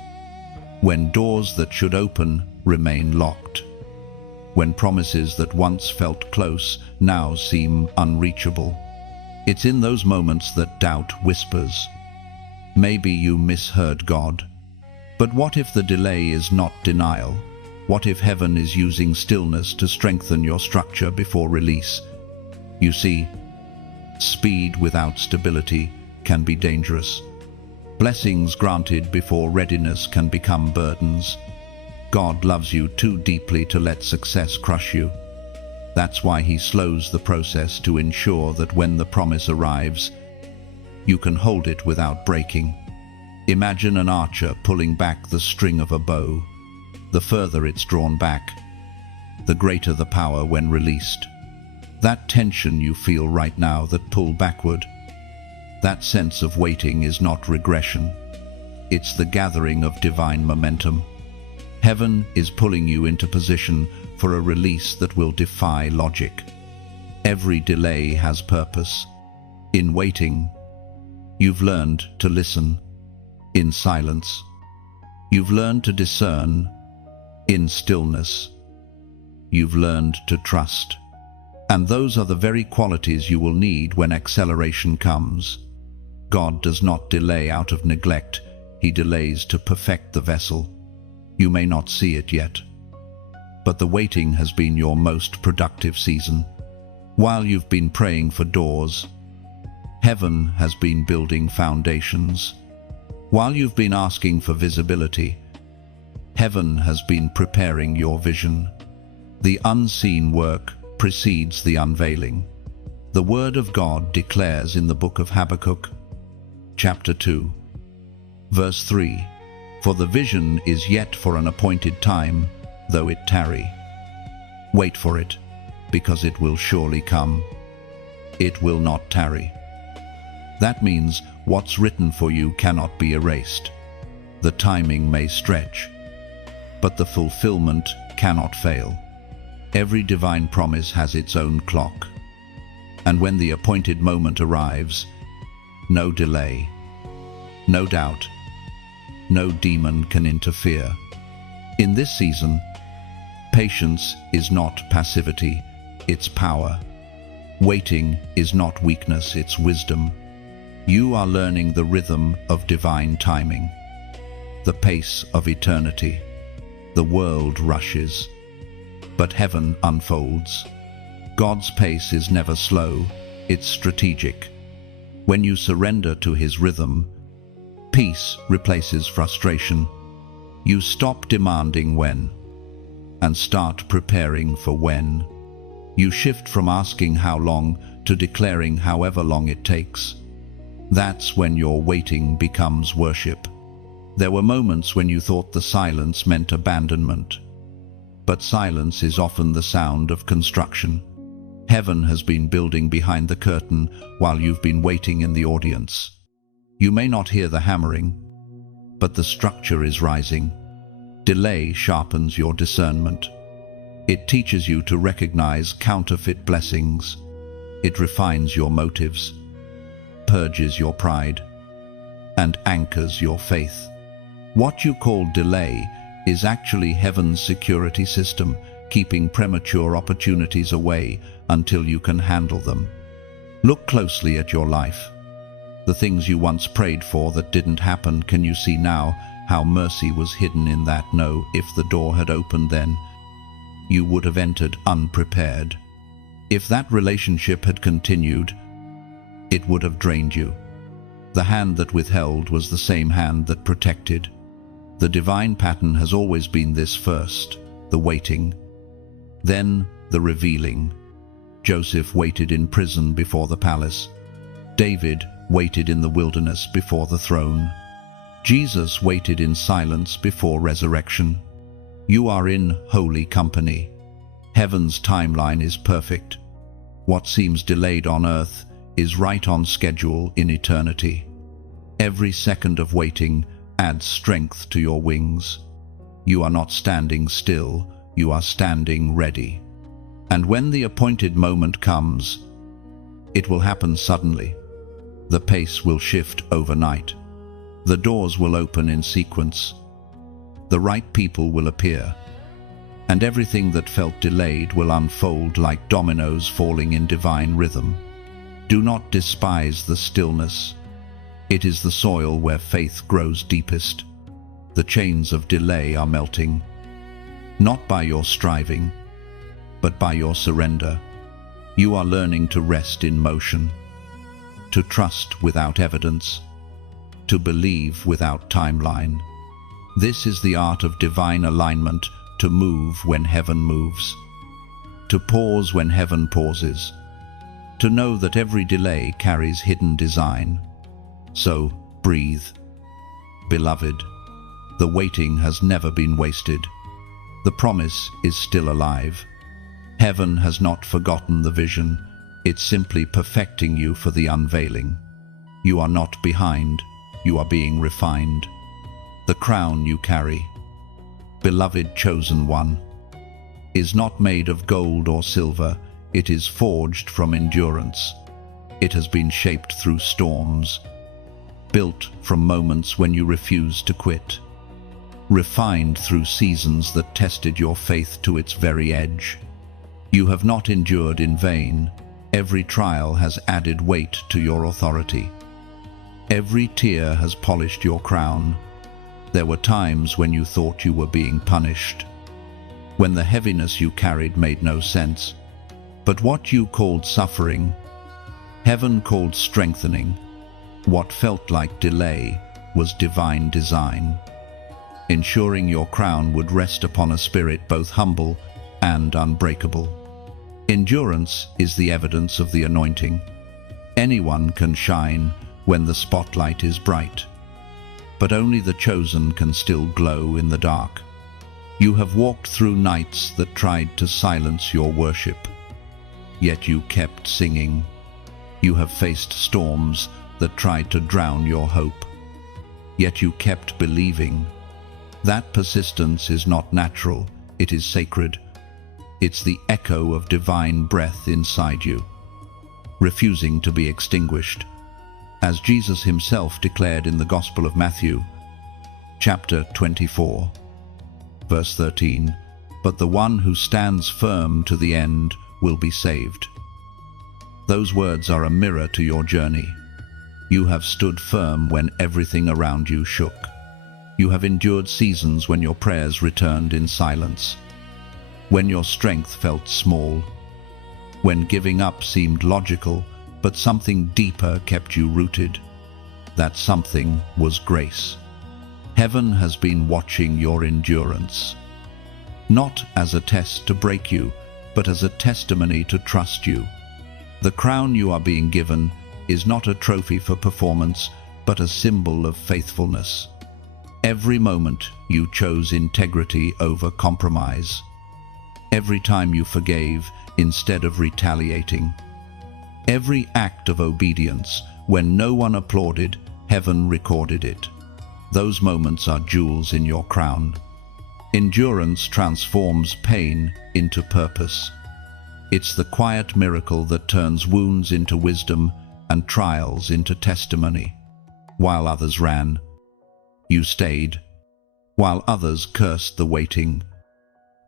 when doors that should open remain locked, when promises that once felt close now seem unreachable. It's in those moments that doubt whispers. Maybe you misheard God. But what if the delay is not denial? What if heaven is using stillness to strengthen your structure before release? You see, speed without stability can be dangerous. Blessings granted before readiness can become burdens. God loves you too deeply to let success crush you. That's why He slows the process to ensure that when the promise arrives, you can hold it without breaking. Imagine an archer pulling back the string of a bow. The further it's drawn back, the greater the power when released. That tension you feel right now that pull backward, that sense of waiting is not regression. It's the gathering of divine momentum. Heaven is pulling you into position for a release that will defy logic. Every delay has purpose. In waiting, you've learned to listen. In silence, you've learned to discern. In stillness, you've learned to trust. And those are the very qualities you will need when acceleration comes. God does not delay out of neglect. He delays to perfect the vessel. You may not see it yet, but the waiting has been your most productive season. While you've been praying for doors, heaven has been building foundations. While you've been asking for visibility, heaven has been preparing your vision. The unseen work precedes the unveiling. The Word of God declares in the book of Habakkuk, chapter 2, verse 3, "For the vision is yet for an appointed time, though it tarry. Wait for it, because it will surely come. It will not tarry." That means what's written for you cannot be erased. The timing may stretch, but the fulfillment cannot fail. Every divine promise has its own clock. And when the appointed moment arrives, no delay, no doubt, no demon can interfere. In this season, patience is not passivity, it's power. Waiting is not weakness, it's wisdom. You are learning the rhythm of divine timing, the pace of eternity. The world rushes, but heaven unfolds. God's pace is never slow, it's strategic. When you surrender to His rhythm, peace replaces frustration. You stop demanding when and start preparing for when. You shift from asking how long to declaring however long it takes. That's when your waiting becomes worship. There were moments when you thought the silence meant abandonment. But silence is often the sound of construction. Heaven has been building behind the curtain while you've been waiting in the audience. You may not hear the hammering, but the structure is rising. Delay sharpens your discernment. It teaches you to recognize counterfeit blessings. It refines your motives, purges your pride, and anchors your faith. What you call delay is actually heaven's security system, keeping premature opportunities away until you can handle them. Look closely at your life. The things you once prayed for that didn't happen, can you see now how mercy was hidden in that no? If the door had opened then, you would have entered unprepared. If that relationship had continued, it would have drained you. The hand that withheld was the same hand that protected. The divine pattern has always been this: first, the waiting, then the revealing. Joseph waited in prison before the palace. David waited in the wilderness before the throne. Jesus waited in silence before resurrection. You are in holy company. Heaven's timeline is perfect. What seems delayed on earth is right on schedule in eternity. Every second of waiting adds strength to your wings. You are not standing still, you are standing ready. And when the appointed moment comes, it will happen suddenly. The pace will shift overnight. The doors will open in sequence. The right people will appear. And everything that felt delayed will unfold like dominoes falling in divine rhythm. Do not despise the stillness. It is the soil where faith grows deepest. The chains of delay are melting, not by your striving, but by your surrender. You are learning to rest in motion, to trust without evidence, to believe without timeline. This is the art of divine alignment, to move when heaven moves, to pause when heaven pauses, to know that every delay carries hidden design. So, breathe. Beloved, the waiting has never been wasted. The promise is still alive. Heaven has not forgotten the vision. It's simply perfecting you for the unveiling. You are not behind. You are being refined. The crown you carry, beloved chosen one, is not made of gold or silver. It is forged from endurance. It has been shaped through storms, built from moments when you refused to quit, refined through seasons that tested your faith to its very edge. You have not endured in vain. Every trial has added weight to your authority. Every tear has polished your crown. There were times when you thought you were being punished, when the heaviness you carried made no sense. But what you called suffering, heaven called strengthening. What felt like delay was divine design, ensuring your crown would rest upon a spirit both humble and unbreakable. Endurance is the evidence of the anointing. Anyone can shine when the spotlight is bright, but only the chosen can still glow in the dark. You have walked through nights that tried to silence your worship, yet you kept singing. You have faced storms that tried to drown your hope, yet you kept believing. That persistence is not natural, it is sacred. It's the echo of divine breath inside you, refusing to be extinguished. As Jesus himself declared in the Gospel of Matthew, chapter 24, verse 13, "But the one who stands firm to the end will be saved." Those words are a mirror to your journey. You have stood firm when everything around you shook. You have endured seasons when your prayers returned in silence, when your strength felt small, when giving up seemed logical, but something deeper kept you rooted. That something was grace. Heaven has been watching your endurance, not as a test to break you, but as a testimony to trust you. The crown you are being given is not a trophy for performance, but a symbol of faithfulness. Every moment you chose integrity over compromise. Every time you forgave instead of retaliating. Every act of obedience, when no one applauded, heaven recorded it. Those moments are jewels in your crown. Endurance transforms pain into purpose. It's the quiet miracle that turns wounds into wisdom and trials into testimony. While others ran, you stayed. While others cursed the waiting,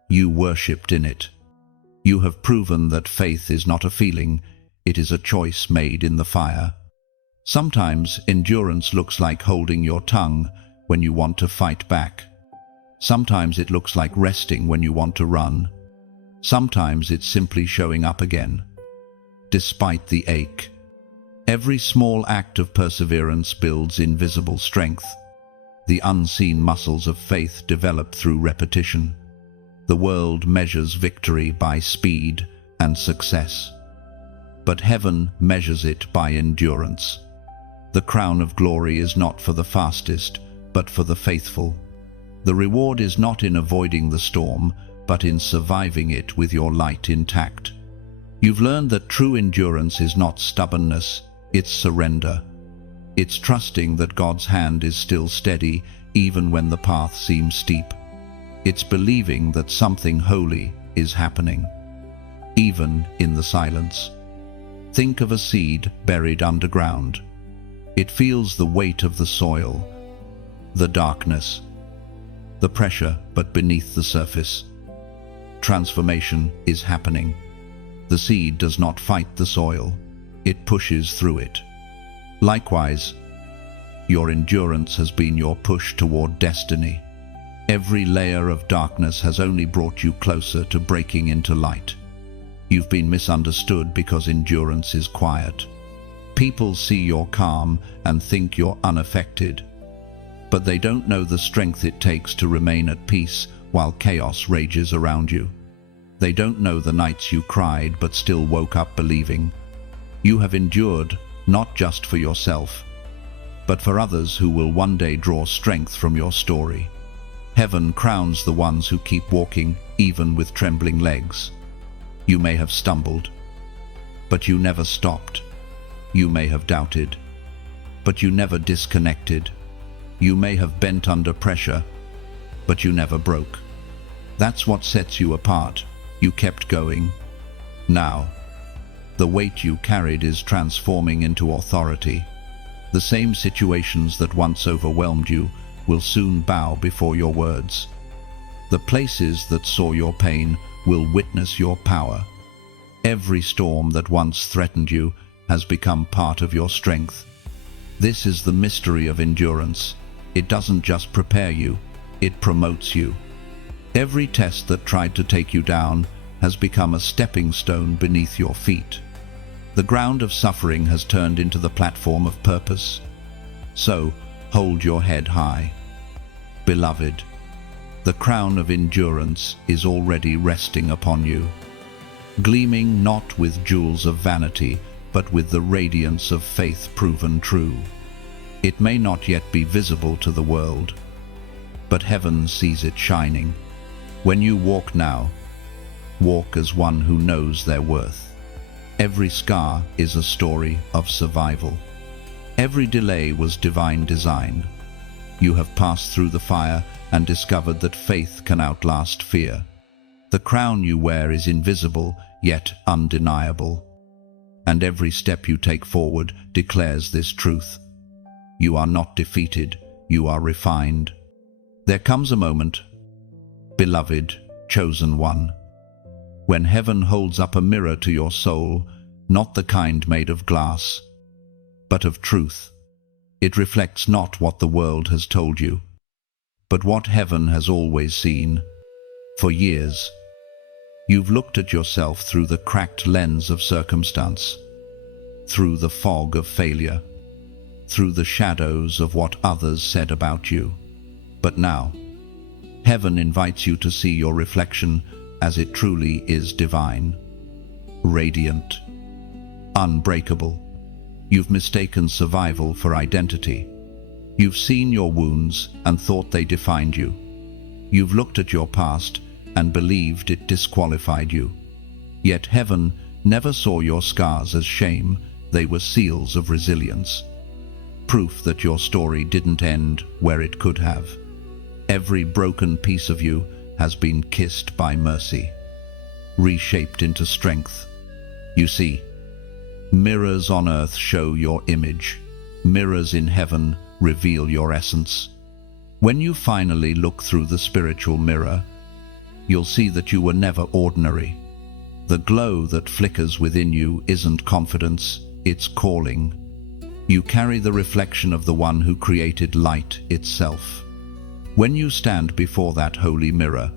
you worshipped in it. You have proven that faith is not a feeling, it is a choice made in the fire. Sometimes endurance looks like holding your tongue when you want to fight back. Sometimes it looks like resting when you want to run. Sometimes it's simply showing up again, despite the ache. Every small act of perseverance builds invisible strength. The unseen muscles of faith develop through repetition. The world measures victory by speed and success, but heaven measures it by endurance. The crown of glory is not for the fastest, but for the faithful. The reward is not in avoiding the storm, but in surviving it with your light intact. You've learned that true endurance is not stubbornness, it's surrender. It's trusting that God's hand is still steady even when the path seems steep. It's believing that something holy is happening, even in the silence. Think of a seed buried underground. It feels the weight of the soil, the darkness, the pressure, but beneath the surface, transformation is happening. The seed does not fight the soil, it pushes through it. Likewise, your endurance has been your push toward destiny. Every layer of darkness has only brought you closer to breaking into light. You've been misunderstood because endurance is quiet. People see your calm and think you're unaffected, but they don't know the strength it takes to remain at peace while chaos rages around you. They don't know the nights you cried but still woke up believing. You have endured not just for yourself, but for others who will one day draw strength from your story. Heaven crowns the ones who keep walking, even with trembling legs. You may have stumbled, but you never stopped. You may have doubted, but you never disconnected. You may have bent under pressure, but you never broke. That's what sets you apart. You kept going. Now, the weight you carried is transforming into authority. The same situations that once overwhelmed you will soon bow before your words. The places that saw your pain will witness your power. Every storm that once threatened you has become part of your strength. This is the mystery of endurance. It doesn't just prepare you, it promotes you. Every test that tried to take you down has become a stepping stone beneath your feet. The ground of suffering has turned into the platform of purpose. So, hold your head high. Beloved, the crown of endurance is already resting upon you, gleaming not with jewels of vanity, but with the radiance of faith proven true. It may not yet be visible to the world, but heaven sees it shining. When you walk now, walk as one who knows their worth. Every scar is a story of survival. Every delay was divine design. You have passed through the fire and discovered that faith can outlast fear. The crown you wear is invisible, yet undeniable. And every step you take forward declares this truth. You are not defeated, you are refined. There comes a moment, beloved, chosen one, when heaven holds up a mirror to your soul, not the kind made of glass, but of truth. It reflects not what the world has told you, but what heaven has always seen. For years, you've looked at yourself through the cracked lens of circumstance, through the fog of failure, through the shadows of what others said about you. But now, heaven invites you to see your reflection as it truly is: divine, radiant, unbreakable. You've mistaken survival for identity. You've seen your wounds and thought they defined you. You've looked at your past and believed it disqualified you. Yet heaven never saw your scars as shame. They were seals of resilience, proof that your story didn't end where it could have. Every broken piece of you has been kissed by mercy, reshaped into strength. You see, mirrors on earth show your image. Mirrors in heaven reveal your essence. When you finally look through the spiritual mirror, you'll see that you were never ordinary. The glow that flickers within you isn't confidence, it's calling. You carry the reflection of the one who created light itself. When you stand before that holy mirror,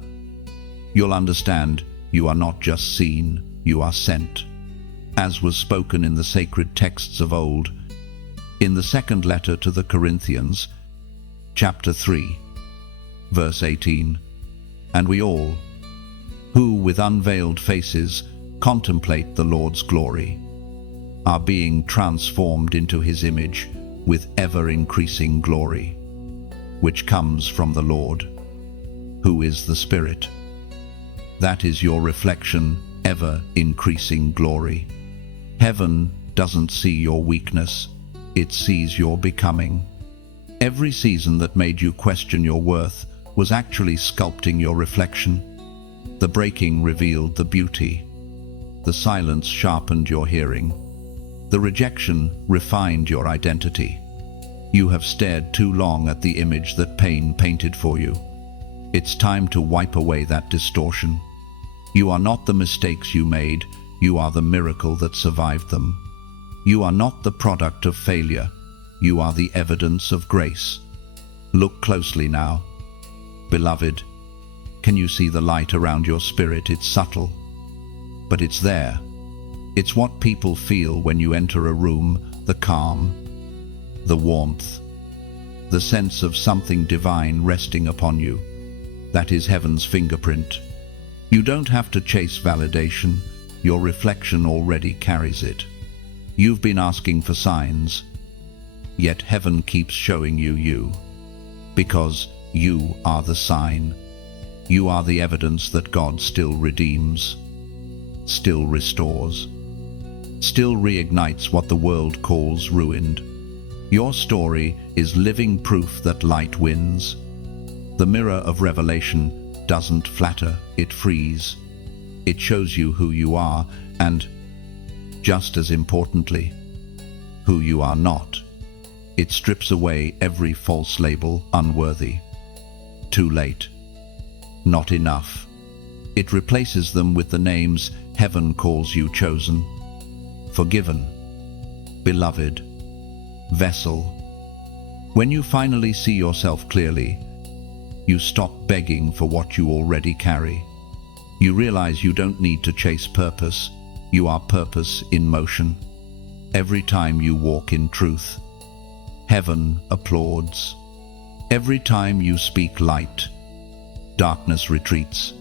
you'll understand you are not just seen, you are sent. As was spoken in the sacred texts of old, in the second letter to the Corinthians, chapter 3, verse 18, "And we all, who with unveiled faces contemplate the Lord's glory, are being transformed into his image with ever-increasing glory, which comes from the Lord, who is the Spirit." That is your reflection, ever-increasing glory. Heaven doesn't see your weakness, it sees your becoming. Every season that made you question your worth was actually sculpting your reflection. The breaking revealed the beauty. The silence sharpened your hearing. The rejection refined your identity. You have stared too long at the image that pain painted for you. It's time to wipe away that distortion. You are not the mistakes you made, you are the miracle that survived them. You are not the product of failure, you are the evidence of grace. Look closely now. Beloved, can you see the light around your spirit? It's subtle, but it's there. It's what people feel when you enter a room, the calm, the warmth, the sense of something divine resting upon you. That is heaven's fingerprint. You don't have to chase validation, your reflection already carries it. You've been asking for signs, yet heaven keeps showing you you, because you are the sign. You are the evidence that God still redeems, still restores, still reignites what the world calls ruined. Your story is living proof that light wins. The mirror of revelation doesn't flatter, it frees. It shows you who you are and, just as importantly, who you are not. It strips away every false label, unworthy, too late, not enough. It replaces them with the names heaven calls you: chosen, forgiven, beloved, vessel. When you finally see yourself clearly, you stop begging for what you already carry. You realize you don't need to chase purpose, you are purpose in motion. Every time you walk in truth, heaven applauds. Every time you speak light, darkness retreats.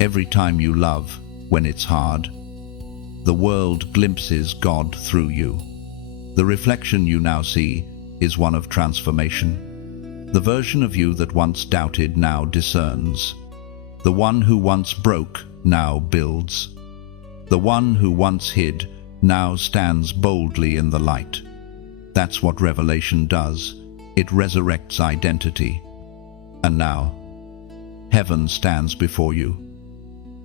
Every time you love when it's hard, the world glimpses God through you. The reflection you now see is one of transformation. The version of you that once doubted now discerns. The one who once broke now builds. The one who once hid now stands boldly in the light. That's what revelation does. It resurrects identity. And now, heaven stands before you,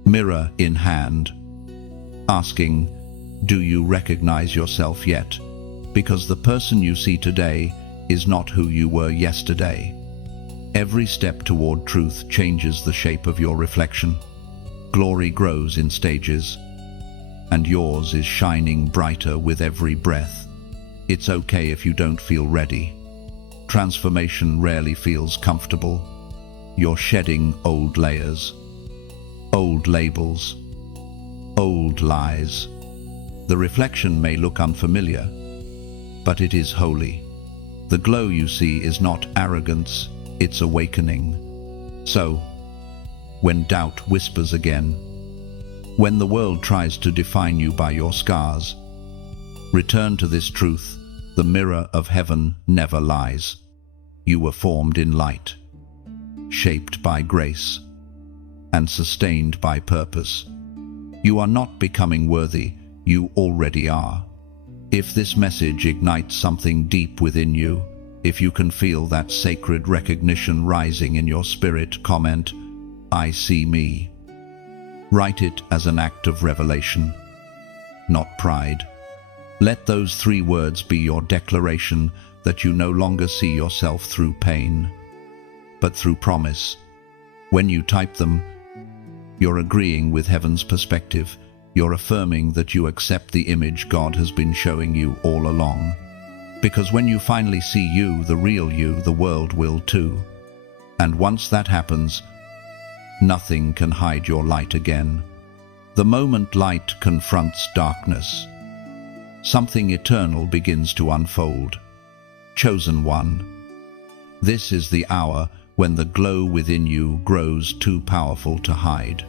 mirror in hand, asking, do you recognize yourself yet? Because the person you see today is not who you were yesterday. Every step toward truth changes the shape of your reflection. Glory grows in stages, and yours is shining brighter with every breath. It's okay if you don't feel ready. Transformation rarely feels comfortable. You're shedding old layers, old labels, old lies. The reflection may look unfamiliar, but it is holy. The glow you see is not arrogance, it's awakening. So, when doubt whispers again, when the world tries to define you by your scars, return to this truth: the mirror of heaven never lies. You were formed in light, shaped by grace, and sustained by purpose. You are not becoming worthy, you already are. If this message ignites something deep within you, if you can feel that sacred recognition rising in your spirit, comment, "I see me." Write it as an act of revelation, not pride. Let those 3 words be your declaration that you no longer see yourself through pain, but through promise. When you type them, you're agreeing with heaven's perspective. You're affirming that you accept the image God has been showing you all along. Because when you finally see you, the real you, the world will too. And once that happens, nothing can hide your light again. The moment light confronts darkness, something eternal begins to unfold. Chosen one, this is the hour when the glow within you grows too powerful to hide.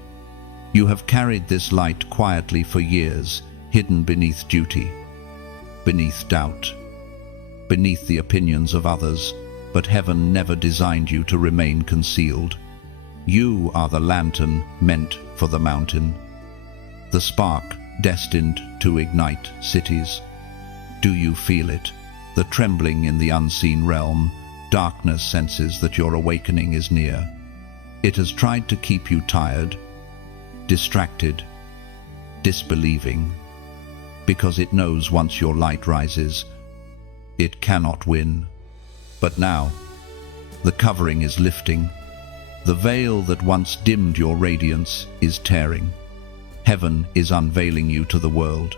You have carried this light quietly for years, hidden beneath duty, beneath doubt, beneath the opinions of others, but heaven never designed you to remain concealed. You are the lantern meant for the mountain, the spark destined to ignite cities. Do you feel it? The trembling in the unseen realm. Darkness senses that your awakening is near. It has tried to keep you tired, distracted, disbelieving, because it knows once your light rises, it cannot win. But now, the covering is lifting. The veil that once dimmed your radiance is tearing. Heaven is unveiling you to the world,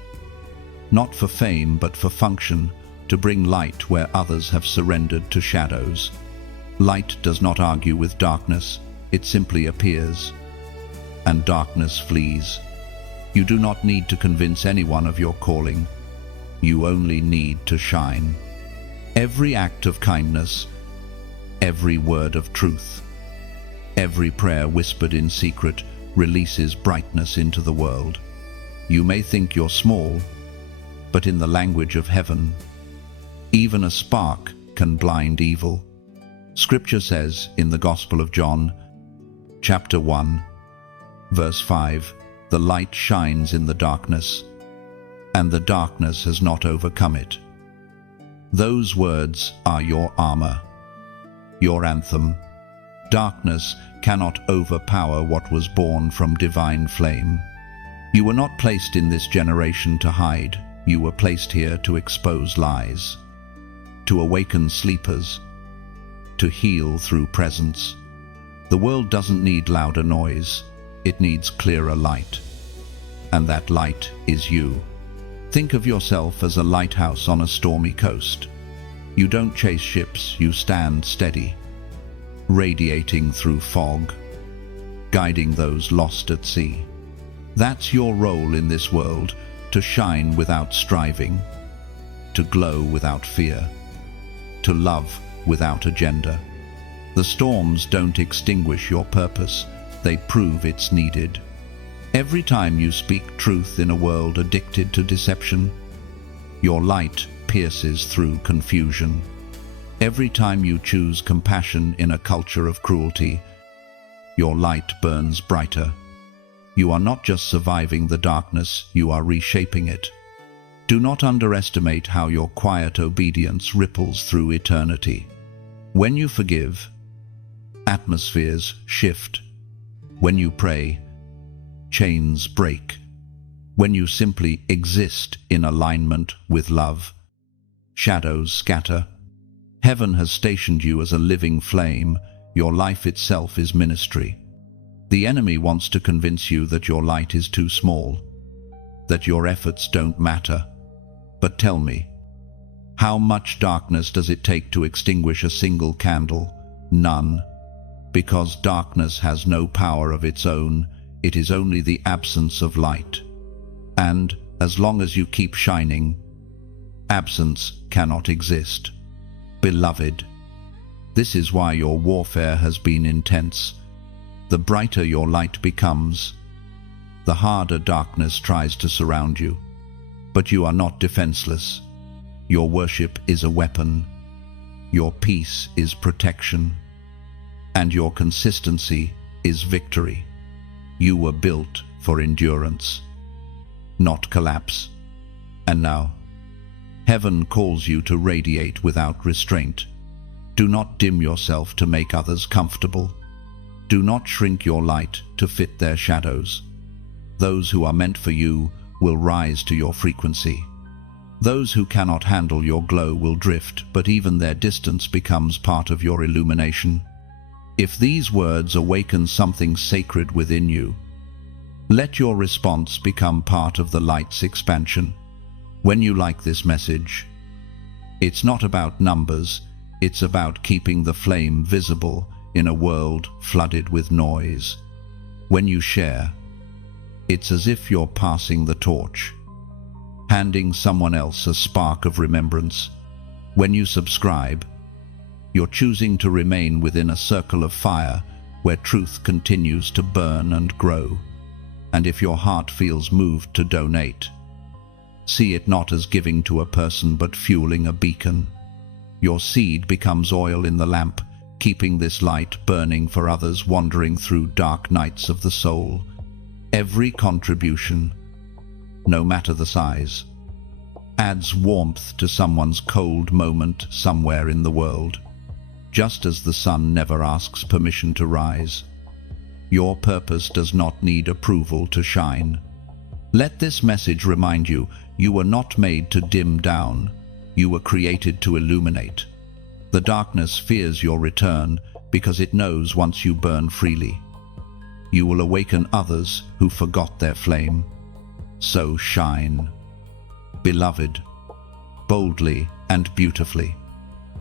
not for fame but for function, to bring light where others have surrendered to shadows. Light does not argue with darkness, it simply appears, and darkness flees. You do not need to convince anyone of your calling. You only need to shine. Every act of kindness, every word of truth, every prayer whispered in secret releases brightness into the world. You may think you're small, but in the language of heaven, even a spark can blind evil. Scripture says in the Gospel of John, chapter 1, verse 5, "The light shines in the darkness, and the darkness has not overcome it." Those words are your armor, your anthem. Darkness cannot overpower what was born from divine flame. You were not placed in this generation to hide. You were placed here to expose lies, to awaken sleepers, to heal through presence. The world doesn't need louder noise, it needs clearer light. And that light is you. Think of yourself as a lighthouse on a stormy coast. You don't chase ships, you stand steady, radiating through fog, guiding those lost at sea. That's your role in this world, to shine without striving, to glow without fear, to love without agenda. The storms don't extinguish your purpose, they prove it's needed. Every time you speak truth in a world addicted to deception, your light pierces through confusion. Every time you choose compassion in a culture of cruelty, your light burns brighter. You are not just surviving the darkness, you are reshaping it. Do not underestimate how your quiet obedience ripples through eternity. When you forgive, atmospheres shift. When you pray, chains break. When you simply exist in alignment with love, shadows scatter. Heaven has stationed you as a living flame. Your life itself is ministry. The enemy wants to convince you that your light is too small, that your efforts don't matter. But tell me, How much darkness does it take to extinguish a single candle? None. Because darkness has no power of its own, it is only the absence of light. And, as long as you keep shining, absence cannot exist. Beloved, this is why your warfare has been intense. The brighter your light becomes, the harder darkness tries to surround you. But you are not defenseless. Your worship is a weapon. Your peace is protection. And your consistency is victory. You were built for endurance, not collapse. And now, heaven calls you to radiate without restraint. Do not dim yourself to make others comfortable. Do not shrink your light to fit their shadows. Those who are meant for you will rise to your frequency. Those who cannot handle your glow will drift, but even their distance becomes part of your illumination. If these words awaken something sacred within you, let your response become part of the light's expansion. When you like this message, it's not about numbers, it's about keeping the flame visible in a world flooded with noise. When you share, it's as if you're passing the torch, handing someone else a spark of remembrance. When you subscribe, you're choosing to remain within a circle of fire where truth continues to burn and grow. And if your heart feels moved to donate, see it not as giving to a person but fueling a beacon. Your seed becomes oil in the lamp, keeping this light burning for others wandering through dark nights of the soul. Every contribution, no matter the size, adds warmth to someone's cold moment somewhere in the world. Just as the sun never asks permission to rise, your purpose does not need approval to shine. Let this message remind you, you were not made to dim down, you were created to illuminate. The darkness fears your return because it knows once you burn freely, you will awaken others who forgot their flame. So shine, beloved, boldly and beautifully.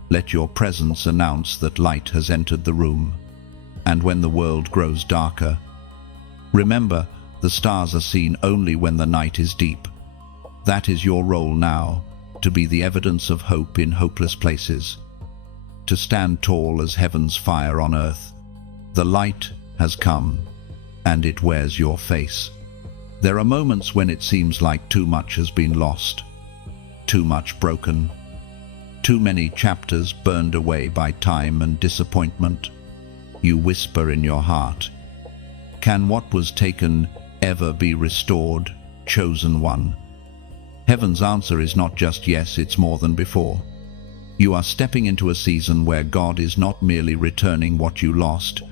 Let your presence announce that light has entered the room. And when the world grows darker, remember, the stars are seen only when the night is deep. That is your role now, to be the evidence of hope in hopeless places, to stand tall as heaven's fire on earth. The light has come, and it wears your face. There are moments when it seems like too much has been lost, too much broken, too many chapters burned away by time and disappointment. You whisper in your heart, can what was taken ever be restored, chosen one? Heaven's answer is not just yes, it's more than before. You are stepping into a season where God is not merely returning what you lost,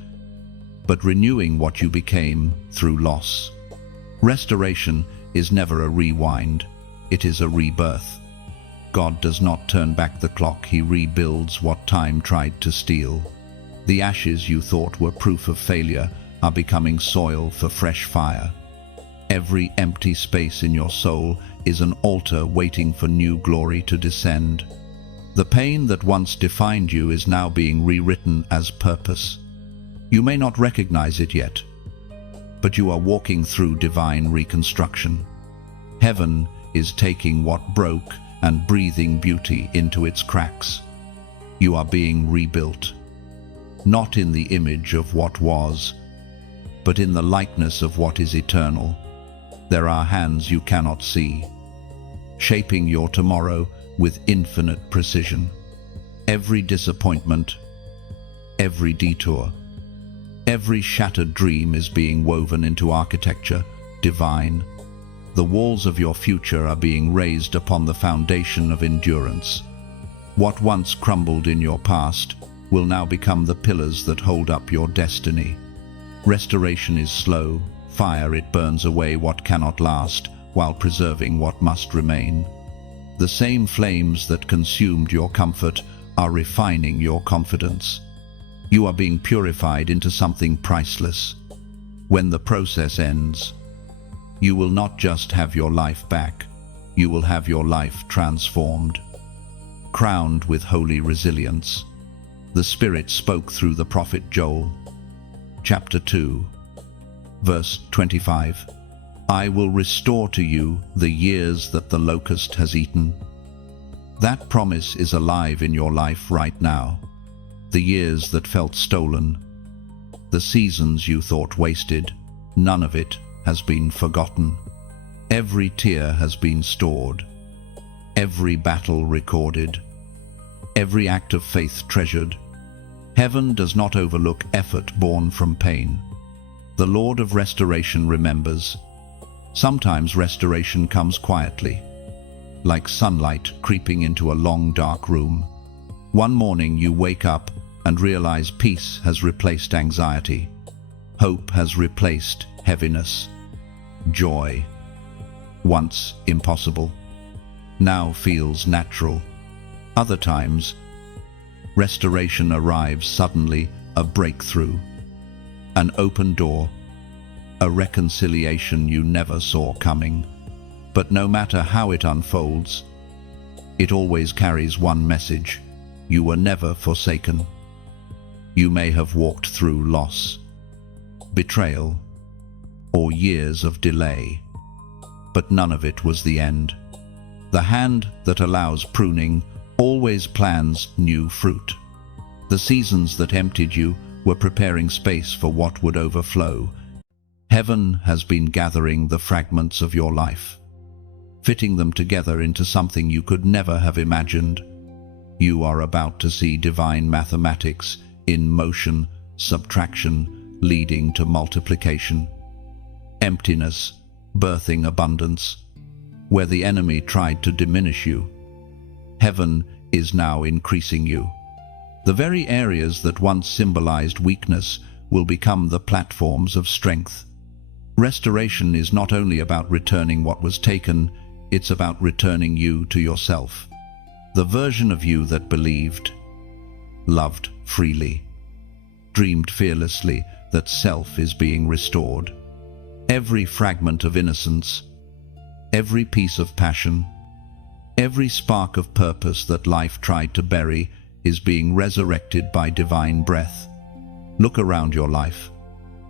but renewing what you became through loss. Restoration is never a rewind, it is a rebirth. God does not turn back the clock, he rebuilds what time tried to steal. The ashes you thought were proof of failure are becoming soil for fresh fire. Every empty space in your soul is an altar waiting for new glory to descend. The pain that once defined you is now being rewritten as purpose. You may not recognize it yet, but you are walking through divine reconstruction. Heaven is taking what broke and breathing beauty into its cracks. You are being rebuilt, not in the image of what was, but in the likeness of what is eternal. There are hands you cannot see, shaping your tomorrow with infinite precision. Every disappointment, every detour, every shattered dream is being woven into architecture divine. The walls of your future are being raised upon the foundation of endurance. What once crumbled in your past will now become the pillars that hold up your destiny. Restoration is slow. Fire, it burns away what cannot last, while preserving what must remain. The same flames that consumed your comfort are refining your confidence. You are being purified into something priceless. When the process ends, you will not just have your life back, you will have your life transformed. crowned with holy resilience. The Spirit spoke through the prophet Joel. Chapter 2, verse 25. I will restore to you the years that the locust has eaten. That promise is alive in your life right now. The years that felt stolen, the seasons you thought wasted, none of it has been forgotten. Every tear has been stored, every battle recorded, every act of faith treasured. Heaven does not overlook effort born from pain. The Lord of restoration remembers. Sometimes restoration comes quietly, like sunlight creeping into a long dark room. One morning you wake up and realize peace has replaced anxiety. Hope has replaced heaviness. Joy, once impossible, now feels natural. Other times, restoration arrives suddenly, a breakthrough, an open door, a reconciliation you never saw coming. But no matter how it unfolds, it always carries one message: you were never forsaken. You may have walked through loss, betrayal, or years of delay, but none of it was the end. The hand that allows pruning always plans new fruit. The seasons that emptied you were preparing space for what would overflow. Heaven has been gathering the fragments of your life, fitting them together into something you could never have imagined. You are about to see divine mathematics in motion, subtraction leading to multiplication, emptiness birthing abundance. Where the enemy tried to diminish you, heaven is now increasing you. The very areas that once symbolized weakness will become the platforms of strength. Restoration is not only about returning what was taken, it's about returning you to yourself. The version of you that believed, loved freely, dreamed fearlessly. That self is being restored. Every fragment of innocence, every piece of passion, every spark of purpose that life tried to bury is being resurrected by divine breath. Look around your life.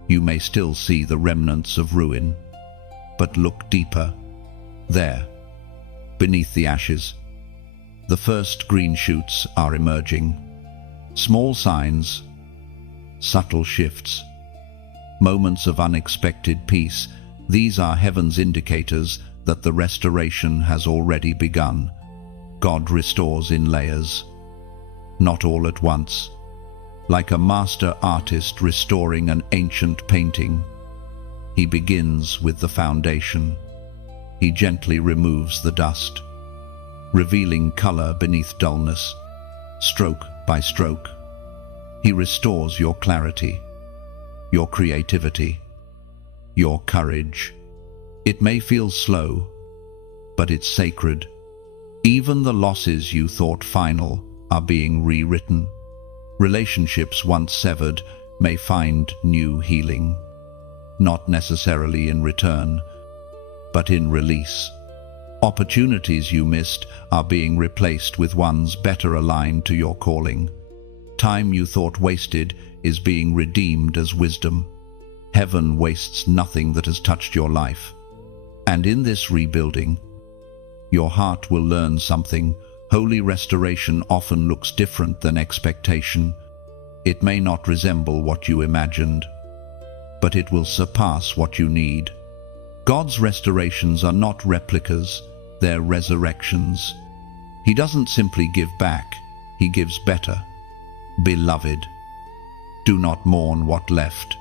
You may still see the remnants of ruin, but look deeper. There, beneath the ashes, the first green shoots are emerging. Small signs, subtle shifts, moments of unexpected peace. These are heaven's indicators that the restoration has already begun. God restores in layers, not all at once. Like a master artist restoring an ancient painting, he begins with the foundation. He gently removes the dust, revealing color beneath dullness. Stroke by stroke, he restores your clarity, your creativity, your courage. It may feel slow, but it's sacred. Even the losses you thought final are being rewritten. Relationships once severed may find new healing, not necessarily in return, but in release. Opportunities you missed are being replaced with ones better aligned to your calling. Time you thought wasted is being redeemed as wisdom. Heaven wastes nothing that has touched your life. And in this rebuilding, your heart will learn something. Holy restoration often looks different than expectation. It may not resemble what you imagined, but it will surpass what you need. God's restorations are not replicas, they're resurrections. He doesn't simply give back, he gives better. Beloved, do not mourn what left.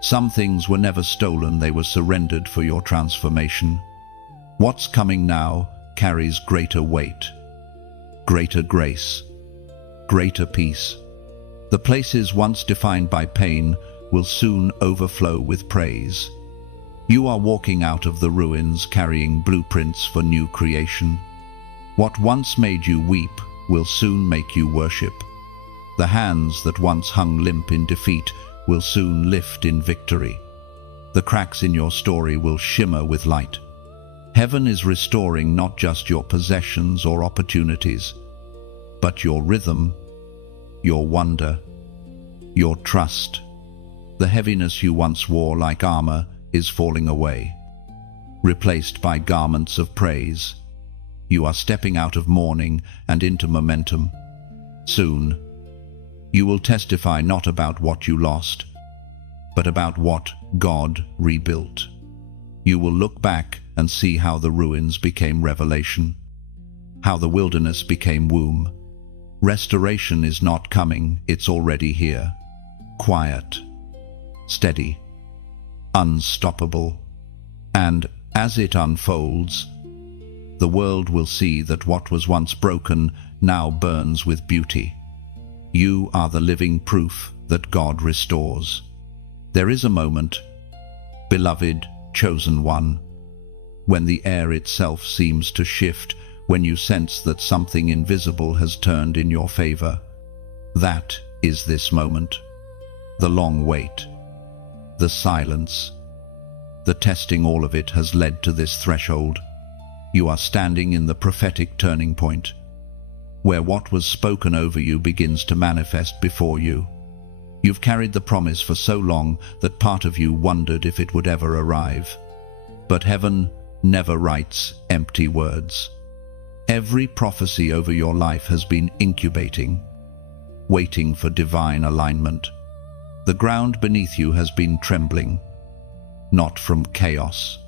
Some things were never stolen, they were surrendered for your transformation. What's coming now carries greater weight, greater grace, greater peace. The places once defined by pain will soon overflow with praise. You are walking out of the ruins carrying blueprints for new creation. What once made you weep will soon make you worship. The hands that once hung limp in defeat will soon lift in victory. The cracks in your story will shimmer with light. Heaven is restoring not just your possessions or opportunities, but your rhythm, your wonder, your trust. The heaviness you once wore like armor is falling away, replaced by garments of praise. You are stepping out of mourning and into momentum. Soon, you will testify not about what you lost, but about what God rebuilt. You will look back and see how the ruins became revelation, how the wilderness became womb. Restoration is not coming, it's already here. Quiet, steady, unstoppable. And as it unfolds, the world will see that what was once broken now burns with beauty. You are the living proof that God restores. There is a moment, beloved, chosen one, when the air itself seems to shift, when you sense that something invisible has turned in your favor. That is this moment. The long wait, the silence, the testing, all of it has led to this threshold. You are standing in the prophetic turning point, where what was spoken over you begins to manifest before you. You've carried the promise for so long that part of you wondered if it would ever arrive. But heaven never writes empty words. Every prophecy over your life has been incubating, waiting for divine alignment. The ground beneath you has been trembling, not from chaos,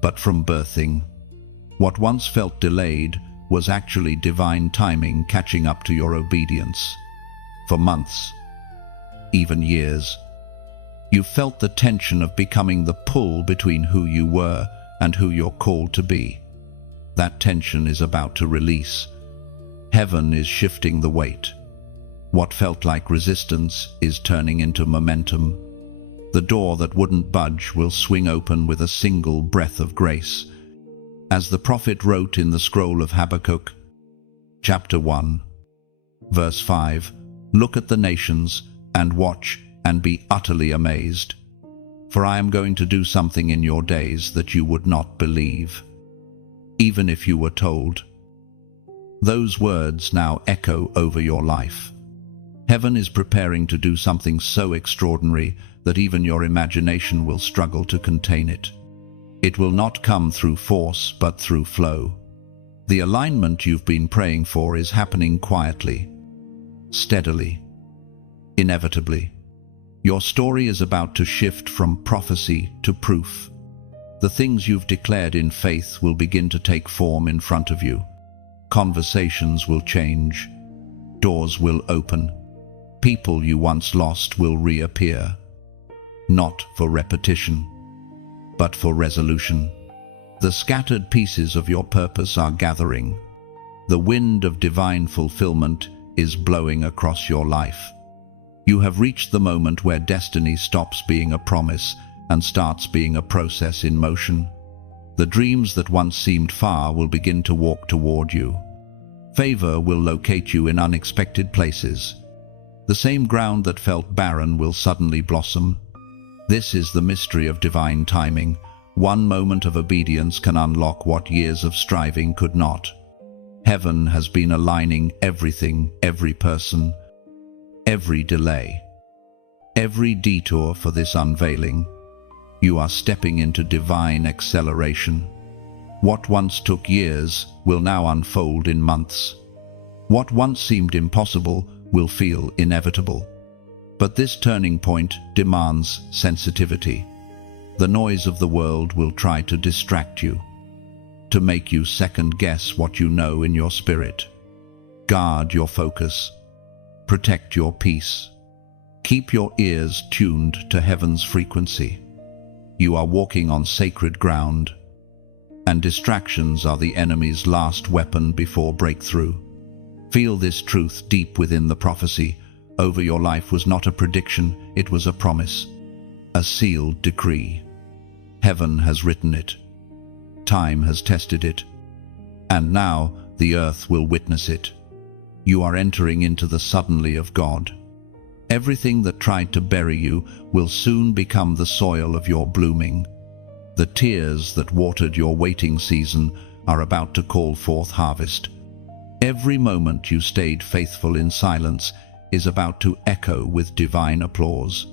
but from birthing. What once felt delayed was actually divine timing catching up to your obedience. For months, even years, you felt the tension of becoming the pull between who you were and who you're called to be. That tension is about to release. Heaven is shifting the weight. What felt like resistance is turning into momentum. The door that wouldn't budge will swing open with a single breath of grace. As the prophet wrote in the scroll of Habakkuk, chapter 1, verse 5, "Look at the nations and watch and be utterly amazed. For I am going to do something in your days that you would not believe, even if you were told." Those words now echo over your life. Heaven is preparing to do something so extraordinary that even your imagination will struggle to contain it. It will not come through force, but through flow. The alignment you've been praying for is happening quietly, steadily, inevitably. Your story is about to shift from prophecy to proof. The things you've declared in faith will begin to take form in front of you. Conversations will change. Doors will open. People you once lost will reappear. Not for repetition, but for resolution. The scattered pieces of your purpose are gathering. The wind of divine fulfillment is blowing across your life. You have reached the moment where destiny stops being a promise and starts being a process in motion. The dreams that once seemed far will begin to walk toward you. Favor will locate you in unexpected places. The same ground that felt barren will suddenly blossom. This is the mystery of divine timing. One moment of obedience can unlock what years of striving could not. Heaven has been aligning everything, every person, every delay, every detour for this unveiling. You are stepping into divine acceleration. What once took years will now unfold in months. What once seemed impossible will feel inevitable. But this turning point demands sensitivity. The noise of the world will try to distract you, to make you second-guess what you know in your spirit. Guard your focus. Protect your peace. Keep your ears tuned to heaven's frequency. You are walking on sacred ground, and distractions are the enemy's last weapon before breakthrough. Feel this truth deep within the prophecy. Over your life was not a prediction, it was a promise, a sealed decree. Heaven has written it. Time has tested it. And now the earth will witness it. You are entering into the suddenly of God. Everything that tried to bury you will soon become the soil of your blooming. The tears that watered your waiting season are about to call forth harvest. Every moment you stayed faithful in silence is about to echo with divine applause.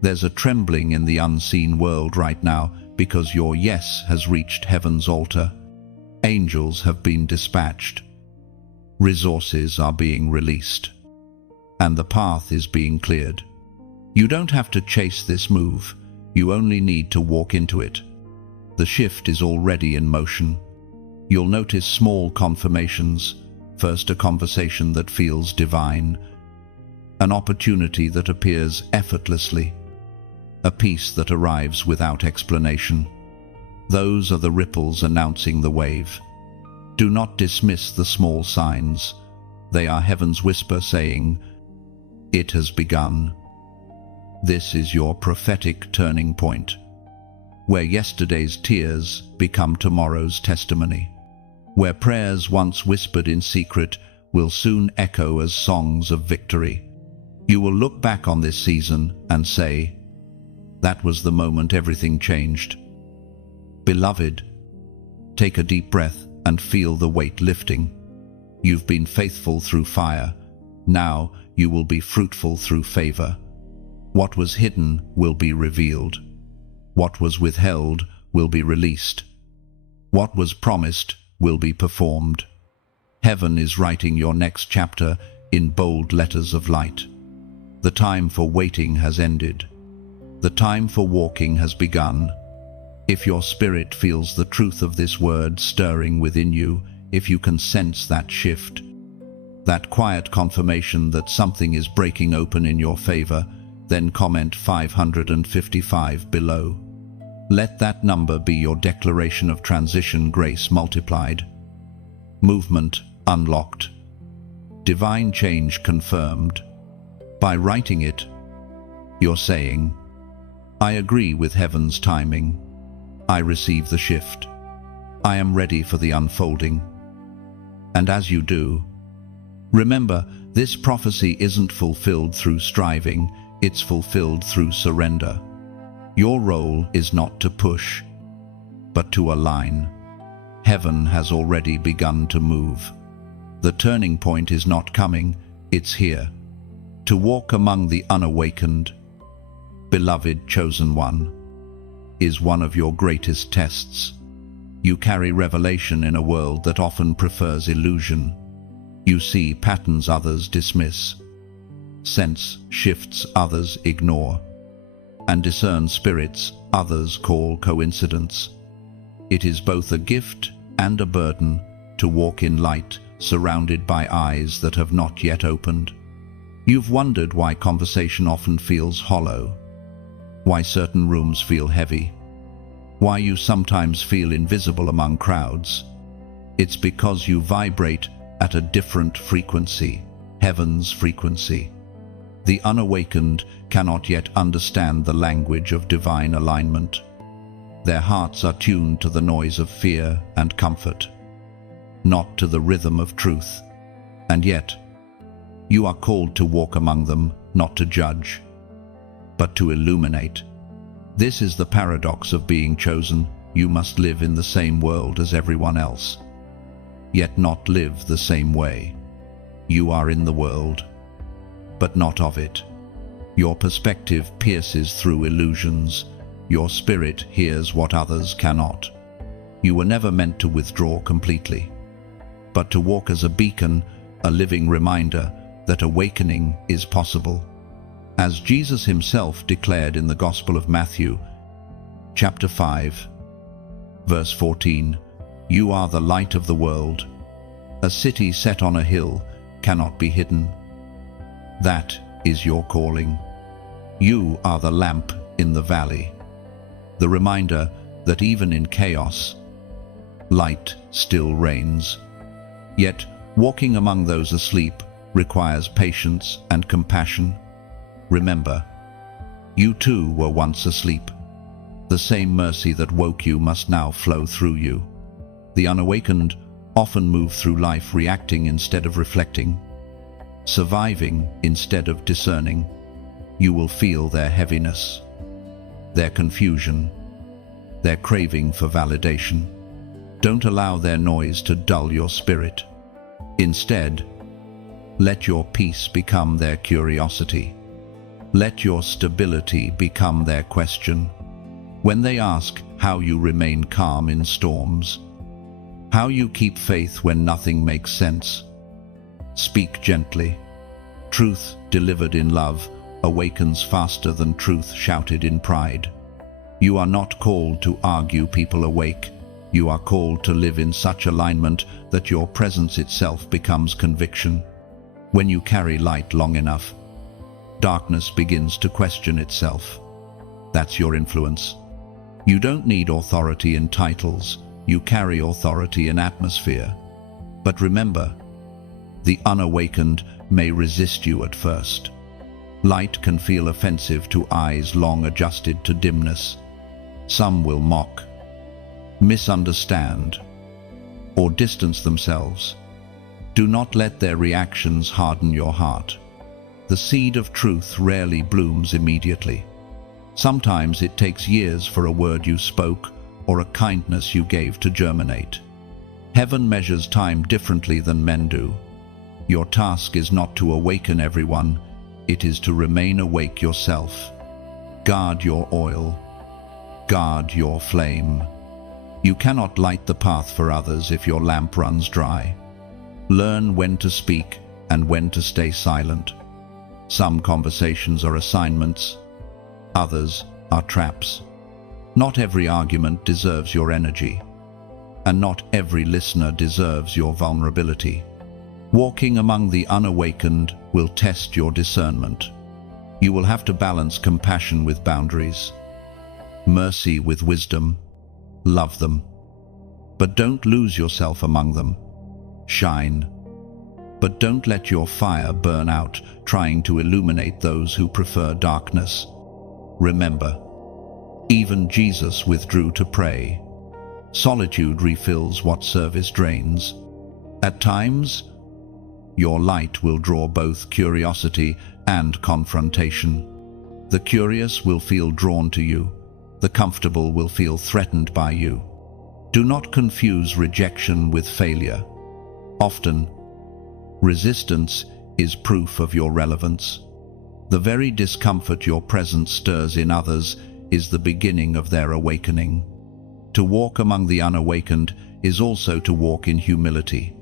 There's a trembling in the unseen world right now because your yes has reached heaven's altar. Angels have been dispatched. Resources are being released. And the path is being cleared. You don't have to chase this move. You only need to walk into it. The shift is already in motion. You'll notice small confirmations. First, a conversation that feels divine. An opportunity that appears effortlessly. A peace that arrives without explanation. Those are the ripples announcing the wave. Do not dismiss the small signs. They are heaven's whisper saying, "It has begun." This is your prophetic turning point, where yesterday's tears become tomorrow's testimony, where prayers once whispered in secret will soon echo as songs of victory. You will look back on this season and say, "That was the moment everything changed." Beloved, take a deep breath and feel the weight lifting. You've been faithful through fire. Now you will be fruitful through favor. What was hidden will be revealed. What was withheld will be released. What was promised will be performed. Heaven is writing your next chapter in bold letters of light. The time for waiting has ended. The time for walking has begun. If your spirit feels the truth of this word stirring within you, if you can sense that shift, that quiet confirmation that something is breaking open in your favor, then comment 555 below. Let that number be your declaration of transition grace multiplied. Movement unlocked. Divine change confirmed. By writing it, you're saying, "I agree with heaven's timing. I receive the shift. I am ready for the unfolding." And as you do, remember, this prophecy isn't fulfilled through striving, it's fulfilled through surrender. Your role is not to push, but to align. Heaven has already begun to move. The turning point is not coming, it's here. To walk among the unawakened, beloved chosen one, is one of your greatest tests. You carry revelation in a world that often prefers illusion. You see patterns others dismiss, sense shifts others ignore, and discern spirits others call coincidence. It is both a gift and a burden to walk in light, surrounded by eyes that have not yet opened. You've wondered why conversation often feels hollow, why certain rooms feel heavy, why you sometimes feel invisible among crowds. It's because you vibrate at a different frequency, heaven's frequency. The unawakened cannot yet understand the language of divine alignment. Their hearts are tuned to the noise of fear and comfort, not to the rhythm of truth. And yet, you are called to walk among them, not to judge, but to illuminate. This is the paradox of being chosen. You must live in the same world as everyone else, yet not live the same way. You are in the world, but not of it. Your perspective pierces through illusions. Your spirit hears what others cannot. You were never meant to withdraw completely, but to walk as a beacon, a living reminder that awakening is possible. As Jesus himself declared in the Gospel of Matthew, chapter 5, verse 14, "You are the light of the world. A city set on a hill cannot be hidden." That is your calling. You are the lamp in the valley, the reminder that even in chaos, light still reigns. Yet, walking among those asleep requires patience and compassion. Remember, you too were once asleep. The same mercy that woke you must now flow through you. The unawakened often move through life reacting instead of reflecting, surviving instead of discerning. You will feel their heaviness, their confusion, their craving for validation. Don't allow their noise to dull your spirit. Instead, let your peace become their curiosity. Let your stability become their question. When they ask how you remain calm in storms, how you keep faith when nothing makes sense, speak gently. Truth delivered in love awakens faster than truth shouted in pride. You are not called to argue people awake. You are called to live in such alignment that your presence itself becomes conviction. When you carry light long enough, darkness begins to question itself. That's your influence. You don't need authority in titles. You carry authority in atmosphere. But remember, the unawakened may resist you at first. Light can feel offensive to eyes long adjusted to dimness. Some will mock, misunderstand, or distance themselves. Do not let their reactions harden your heart. The seed of truth rarely blooms immediately. Sometimes it takes years for a word you spoke or a kindness you gave to germinate. Heaven measures time differently than men do. Your task is not to awaken everyone, it is to remain awake yourself. Guard your oil. Guard your flame. You cannot light the path for others if your lamp runs dry. Learn when to speak and when to stay silent. Some conversations are assignments, others are traps. Not every argument deserves your energy, and not every listener deserves your vulnerability. Walking among the unawakened will test your discernment. You will have to balance compassion with boundaries, mercy with wisdom. Love them, but don't lose yourself among them. Shine, but don't let your fire burn out trying to illuminate those who prefer darkness. Remember, even Jesus withdrew to pray. Solitude refills what service drains. At times, your light will draw both curiosity and confrontation. The curious will feel drawn to you. The comfortable will feel threatened by you. Do not confuse rejection with failure. Often, resistance is proof of your relevance. The very discomfort your presence stirs in others is the beginning of their awakening. To walk among the unawakened is also to walk in humility.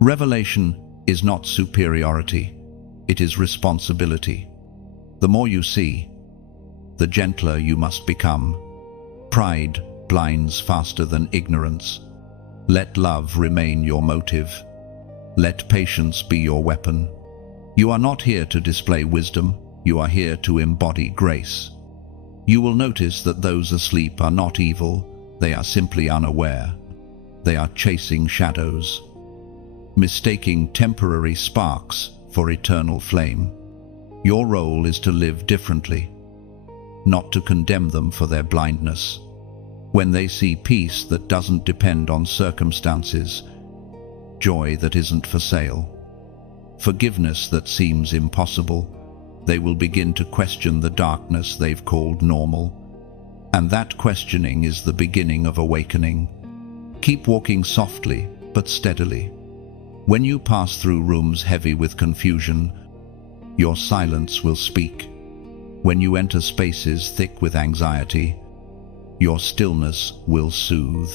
Revelation is not superiority, it is responsibility. The more you see, the gentler you must become. Pride blinds faster than ignorance. Let love remain your motive. Let patience be your weapon. You are not here to display wisdom, you are here to embody grace. You will notice that those asleep are not evil, they are simply unaware. They are chasing shadows, mistaking temporary sparks for eternal flame. Your role is to live differently, not to condemn them for their blindness. When they see peace that doesn't depend on circumstances, joy that isn't for sale, forgiveness that seems impossible, they will begin to question the darkness they've called normal. And that questioning is the beginning of awakening. Keep walking softly but steadily. When you pass through rooms heavy with confusion, your silence will speak. When you enter spaces thick with anxiety, your stillness will soothe.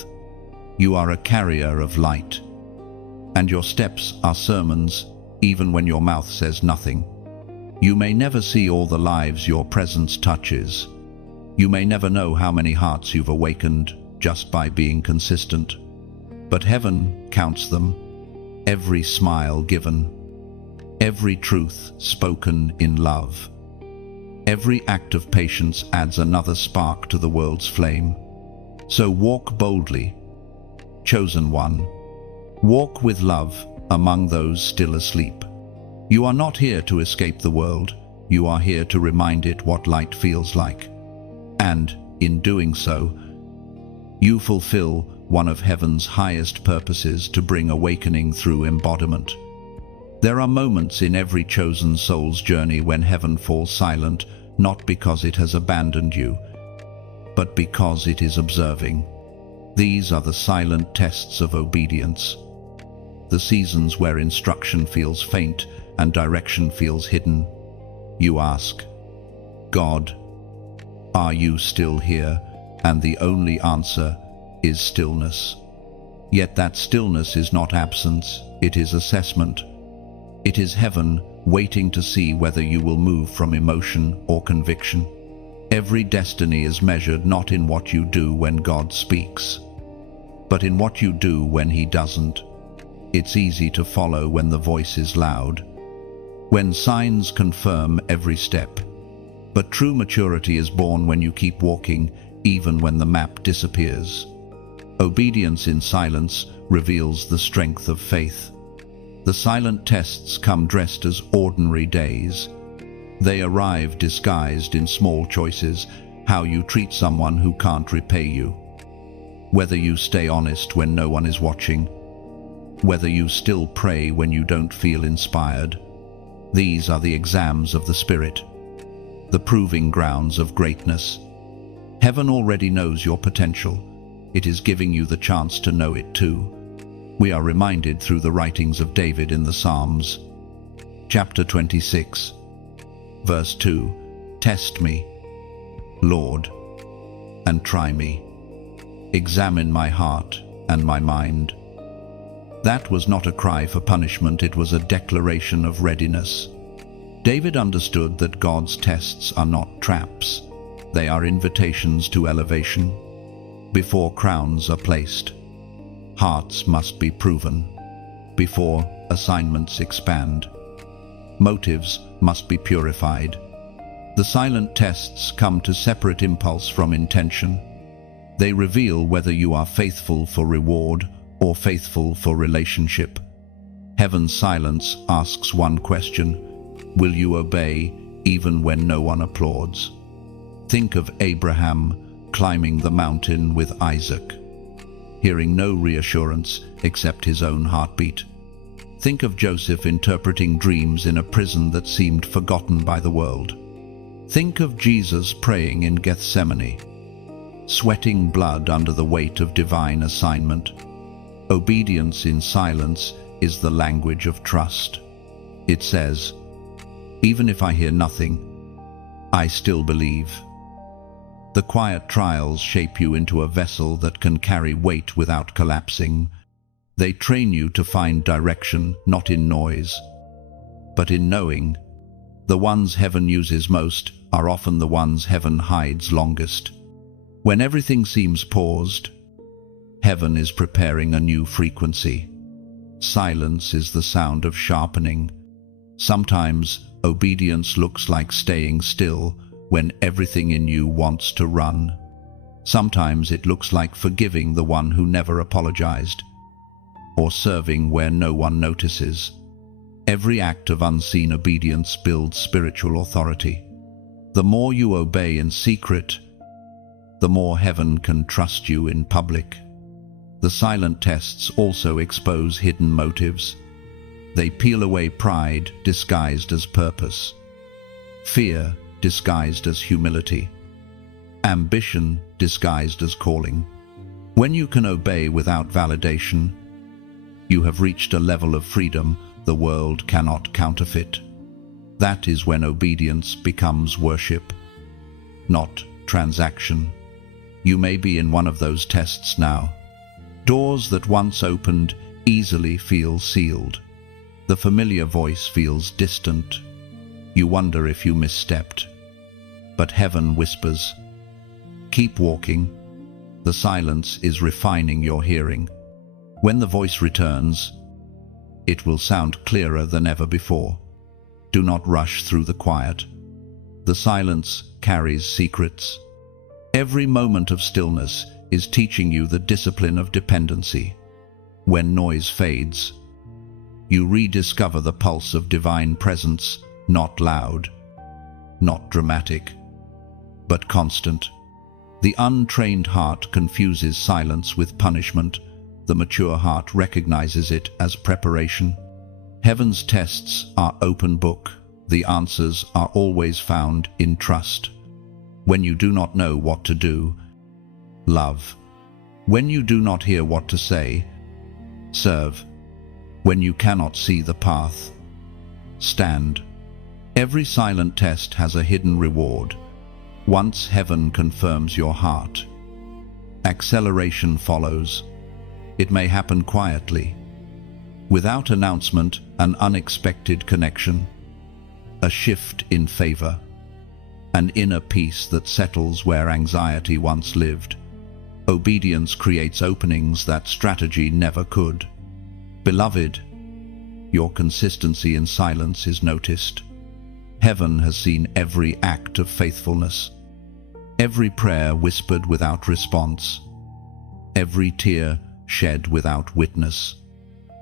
You are a carrier of light, and your steps are sermons, even when your mouth says nothing. You may never see all the lives your presence touches. You may never know how many hearts you've awakened just by being consistent. But heaven counts them. Every smile given, every truth spoken in love, every act of patience adds another spark to the world's flame. So walk boldly, chosen one. Walk with love among those still asleep. You are not here to escape the world. You are here to remind it what light feels like. And, in doing so, you fulfill one of heaven's highest purposes, to bring awakening through embodiment. There are moments in every chosen soul's journey when heaven falls silent, not because it has abandoned you, but because it is observing. These are the silent tests of obedience. the seasons where instruction feels faint and direction feels hidden. You ask, God, are you still here? And the only answer is stillness. Yet that stillness is not absence, it is assessment. It is heaven waiting to see whether you will move from emotion or conviction. Every destiny is measured not in what you do when God speaks, but in what you do when He doesn't. It's easy to follow when the voice is loud, when signs confirm every step. But true maturity is born when you keep walking, even when the map disappears. Obedience in silence reveals the strength of faith. The silent tests come dressed as ordinary days. They arrive disguised in small choices, how you treat someone who can't repay you, whether you stay honest when no one is watching, whether you still pray when you don't feel inspired. These are the exams of the Spirit, the proving grounds of greatness. Heaven already knows your potential. It is giving you the chance to know it too. We are reminded through the writings of David in the Psalms. Chapter 26, verse 2, Test me, Lord, and try me. Examine my heart and my mind. That was not a cry for punishment, it was a declaration of readiness. David understood that God's tests are not traps. They are invitations to elevation. Before crowns are placed, hearts must be proven. Before assignments expand, motives must be purified. The silent tests come to separate impulse from intention. They reveal whether you are faithful for reward or faithful for relationship. Heaven's silence asks one question: will you obey even when no one applauds? Think of Abraham climbing the mountain with Isaac, hearing no reassurance except his own heartbeat. Think of Joseph interpreting dreams in a prison that seemed forgotten by the world. Think of Jesus praying in Gethsemane, sweating blood under the weight of divine assignment. Obedience in silence is the language of trust. It says, even if I hear nothing, I still believe. The quiet trials shape you into a vessel that can carry weight without collapsing. They train you to find direction, not in noise, but in knowing. The ones heaven uses most are often the ones heaven hides longest. When everything seems paused, heaven is preparing a new frequency. Silence is the sound of sharpening. Sometimes obedience looks like staying still when everything in you wants to run. Sometimes it looks like forgiving the one who never apologized, or serving where no one notices. Every act of unseen obedience builds spiritual authority. The more you obey in secret, the more heaven can trust you in public. The silent tests also expose hidden motives. They peel away pride disguised as purpose, fear disguised as humility, ambition disguised as calling. When you can obey without validation, you have reached a level of freedom the world cannot counterfeit. That is when obedience becomes worship, not transaction. You may be in one of those tests now. Doors that once opened easily feel sealed. The familiar voice feels distant. You wonder if you misstepped. But heaven whispers, keep walking. The silence is refining your hearing. When the voice returns, it will sound clearer than ever before. Do not rush through the quiet. The silence carries secrets. Every moment of stillness is teaching you the discipline of dependency. When noise fades, you rediscover the pulse of divine presence, not loud, not dramatic, but constant. The untrained heart confuses silence with punishment. The mature heart recognizes it as preparation. Heaven's tests are open book. The answers are always found in trust. When you do not know what to do, love. When you do not hear what to say, serve. When you cannot see the path, stand. Every silent test has a hidden reward. Once heaven confirms your heart, acceleration follows. It may happen quietly, without announcement, an unexpected connection, a shift in favor, an inner peace that settles where anxiety once lived. Obedience creates openings that strategy never could. Beloved, your consistency in silence is noticed. Heaven has seen every act of faithfulness, every prayer whispered without response, every tear shed without witness.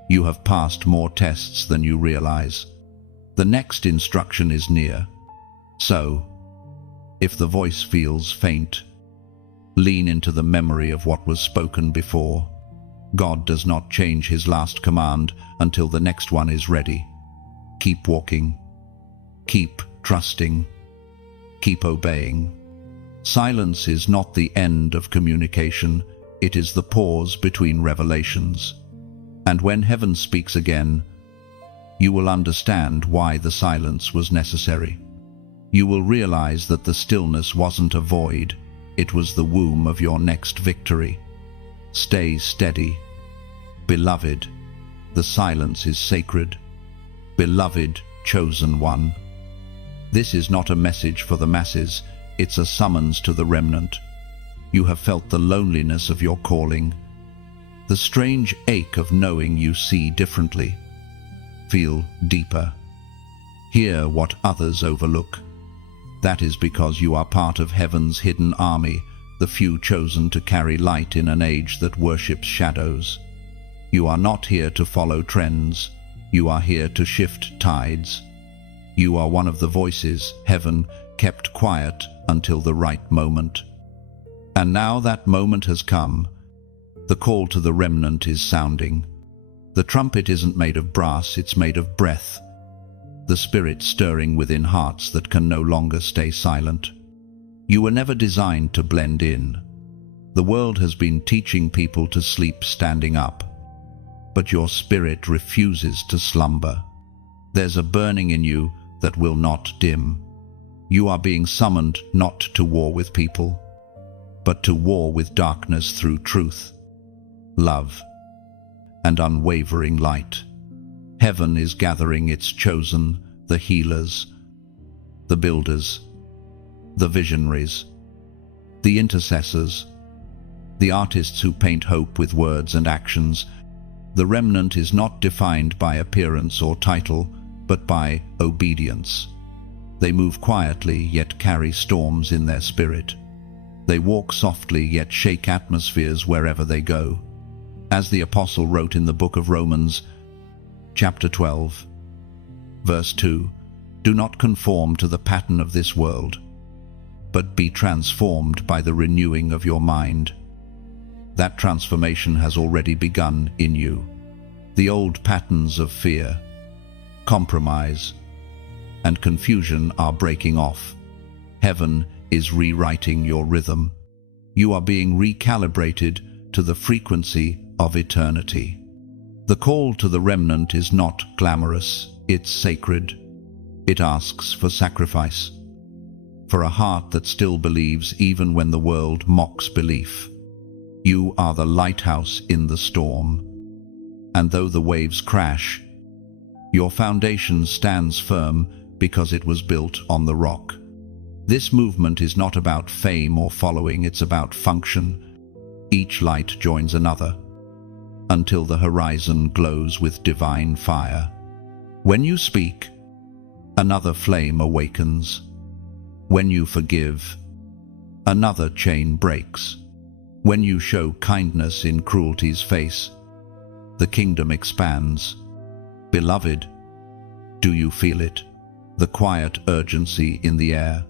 You have passed more tests than you realize. The next instruction is near. So, if the voice feels faint, lean into the memory of what was spoken before. God does not change his last command until the next one is ready. Keep walking. Keep trusting. Keep obeying. Silence is not the end of communication. It is the pause between revelations. And when heaven speaks again, you will understand why the silence was necessary. You will realize that the stillness wasn't a void. It was the womb of your next victory. Stay steady. Beloved, the silence is sacred. Beloved, chosen one. This is not a message for the masses. It's a summons to the remnant. You have felt the loneliness of your calling, the strange ache of knowing you see differently. Feel deeper. Hear what others overlook. That is because you are part of heaven's hidden army, the few chosen to carry light in an age that worships shadows. You are not here to follow trends. You are here to shift tides. You are one of the voices heaven kept quiet until the right moment. And now that moment has come. The call to the remnant is sounding. The trumpet isn't made of brass, it's made of breath. The Spirit stirring within hearts that can no longer stay silent. You were never designed to blend in. The world has been teaching people to sleep standing up. But your spirit refuses to slumber. There's a burning in you that will not dim. You are being summoned not to war with people, but to war with darkness through truth, love, and unwavering light. Heaven is gathering its chosen, the healers, the builders, the visionaries, the intercessors, the artists who paint hope with words and actions. The remnant is not defined by appearance or title, but by obedience. They move quietly, yet carry storms in their spirit. They walk softly, yet shake atmospheres wherever they go. As the Apostle wrote in the book of Romans, chapter 12, verse 2, "Do not conform to the pattern of this world, but be transformed by the renewing of your mind." That transformation has already begun in you. The old patterns of fear, compromise, and confusion are breaking off. Heaven is rewriting your rhythm. You are being recalibrated to the frequency of eternity. The call to the remnant is not glamorous, it's sacred. It asks for sacrifice, for a heart that still believes even when the world mocks belief. You are the lighthouse in the storm, and though the waves crash, your foundation stands firm because it was built on the rock. This movement is not about fame or following, it's about function. Each light joins another, until the horizon glows with divine fire. When you speak, another flame awakens. When you forgive, another chain breaks. When you show kindness in cruelty's face, the kingdom expands. Beloved, do you feel it? The quiet urgency in the air.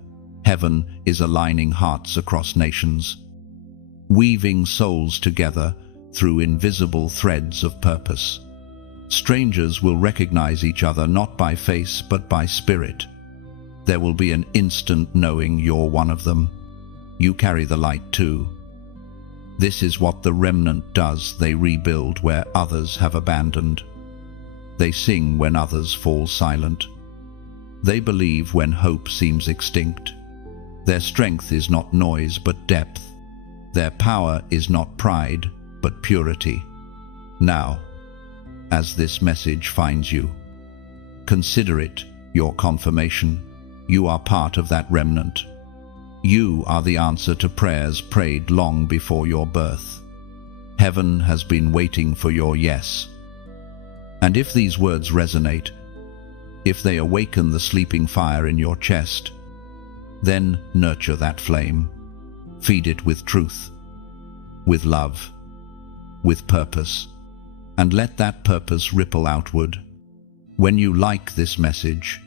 Heaven is aligning hearts across nations, weaving souls together through invisible threads of purpose. Strangers will recognize each other not by face but by spirit. There will be an instant knowing you're one of them. You carry the light too. This is what the remnant does. They rebuild where others have abandoned. They sing when others fall silent. They believe when hope seems extinct. Their strength is not noise but depth. Their power is not pride but purity. Now, as this message finds you, consider it your confirmation. You are part of that remnant. You are the answer to prayers prayed long before your birth. Heaven has been waiting for your yes. And if these words resonate, if they awaken the sleeping fire in your chest, then nurture that flame. Feed it with truth, with love, with purpose, and let that purpose ripple outward. When you like this message,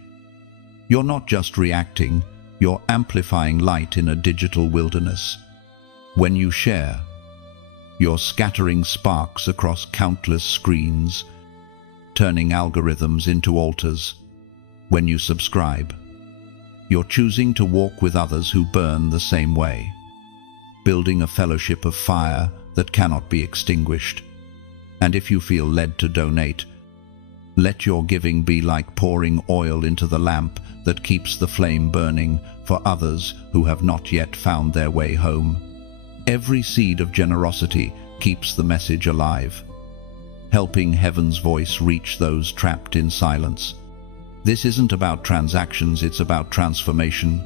you're not just reacting, you're amplifying light in a digital wilderness. When you share, you're scattering sparks across countless screens, turning algorithms into altars. When you subscribe, you're choosing to walk with others who burn the same way, building a fellowship of fire that cannot be extinguished. And if you feel led to donate, let your giving be like pouring oil into the lamp that keeps the flame burning for others who have not yet found their way home. Every seed of generosity keeps the message alive, helping heaven's voice reach those trapped in silence. This isn't about transactions, it's about transformation.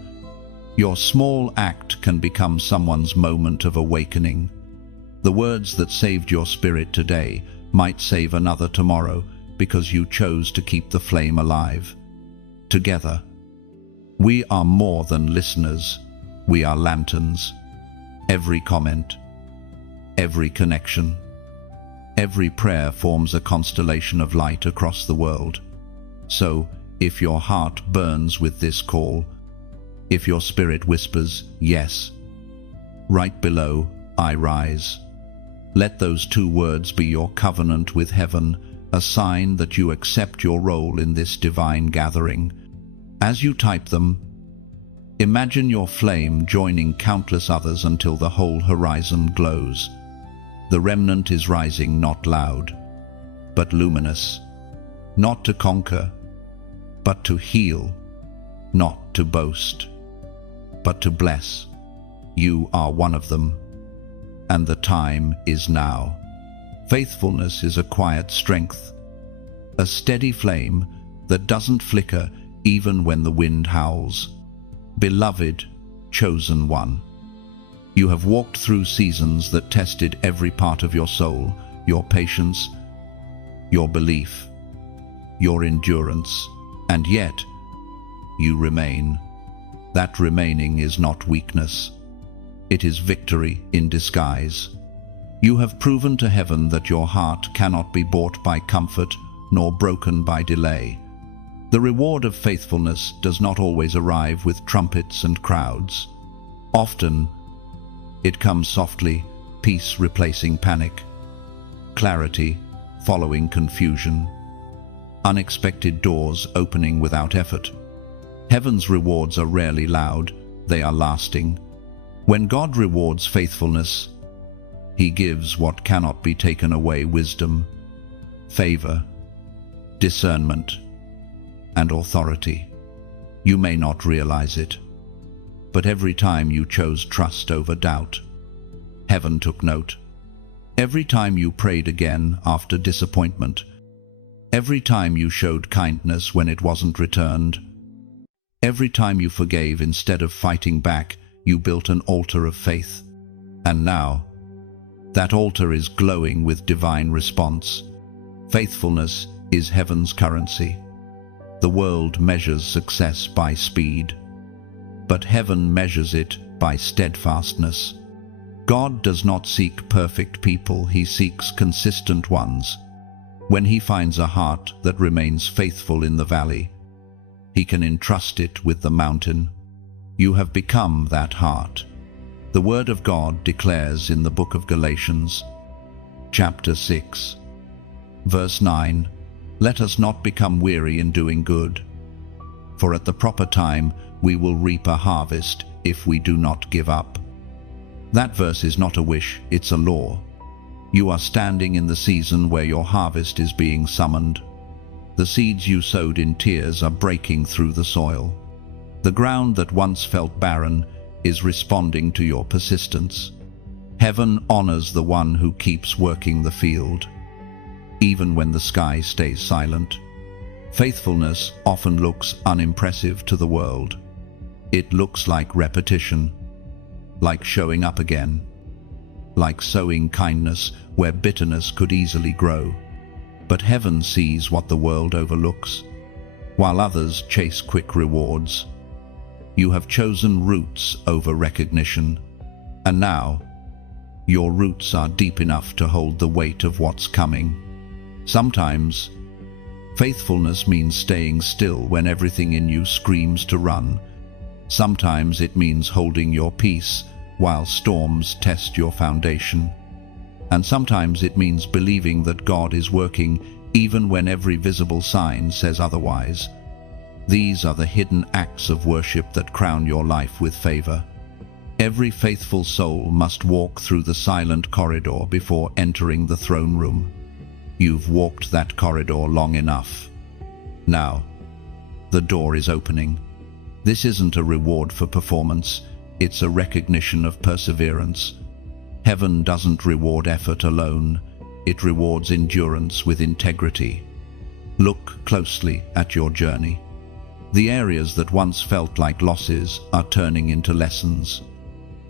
Your small act can become someone's moment of awakening. The words that saved your spirit today might save another tomorrow because you chose to keep the flame alive. Together, we are more than listeners, we are lanterns. Every comment, every connection, every prayer forms a constellation of light across the world. So, if your heart burns with this call, if your spirit whispers, yes, right below, I rise. Let those 2 words be your covenant with heaven, a sign that you accept your role in this divine gathering. As you type them, imagine your flame joining countless others until the whole horizon glows. The remnant is rising not loud, but luminous, not to conquer, but to heal, not to boast, but to bless. You are one of them, and the time is now. Faithfulness is a quiet strength, a steady flame that doesn't flicker even when the wind howls. Beloved, chosen one, you have walked through seasons that tested every part of your soul, your patience, your belief, your endurance, and yet you remain. That remaining is not weakness. It is victory in disguise. You have proven to heaven that your heart cannot be bought by comfort nor broken by delay. The reward of faithfulness does not always arrive with trumpets and crowds. Often, it comes softly, peace replacing panic, clarity following confusion, unexpected doors opening without effort. Heaven's rewards are rarely loud, they are lasting. When God rewards faithfulness, He gives what cannot be taken away: wisdom, favor, discernment, and authority. You may not realize it, but every time you chose trust over doubt, heaven took note. Every time you prayed again after disappointment, every time you showed kindness when it wasn't returned, every time you forgave instead of fighting back, you built an altar of faith. And now, that altar is glowing with divine response. Faithfulness is heaven's currency. The world measures success by speed, but heaven measures it by steadfastness. God does not seek perfect people, He seeks consistent ones. When He finds a heart that remains faithful in the valley, He can entrust it with the mountain. You have become that heart. The Word of God declares in the book of Galatians, chapter 6, verse 9, "Let us not become weary in doing good, for at the proper time we will reap a harvest if we do not give up." That verse is not a wish, it's a law. You are standing in the season where your harvest is being summoned. The seeds you sowed in tears are breaking through the soil. The ground that once felt barren is responding to your persistence. Heaven honors the one who keeps working the field, even when the sky stays silent. Faithfulness often looks unimpressive to the world. It looks like repetition, like showing up again, like sowing kindness where bitterness could easily grow. But heaven sees what the world overlooks, while others chase quick rewards. You have chosen roots over recognition, and now your roots are deep enough to hold the weight of what's coming. Sometimes, faithfulness means staying still when everything in you screams to run. Sometimes it means holding your peace while storms test your foundation. And sometimes it means believing that God is working even when every visible sign says otherwise. These are the hidden acts of worship that crown your life with favor. Every faithful soul must walk through the silent corridor before entering the throne room. You've walked that corridor long enough. Now, the door is opening. This isn't a reward for performance, it's a recognition of perseverance. Heaven doesn't reward effort alone, it rewards endurance with integrity. Look closely at your journey. The areas that once felt like losses are turning into lessons.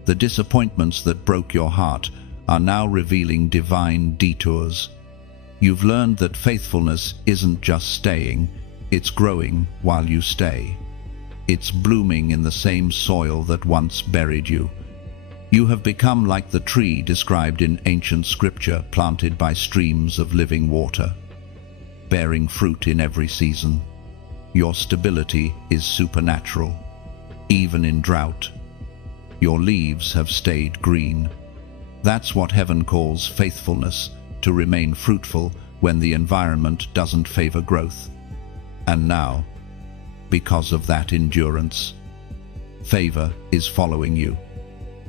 The disappointments that broke your heart are now revealing divine detours. You've learned that faithfulness isn't just staying, it's growing while you stay. It's blooming in the same soil that once buried you. You have become like the tree described in ancient scripture, planted by streams of living water, bearing fruit in every season. Your stability is supernatural, even in drought. Your leaves have stayed green. That's what heaven calls faithfulness, to remain fruitful when the environment doesn't favor growth. And now, because of that endurance, favor is following you.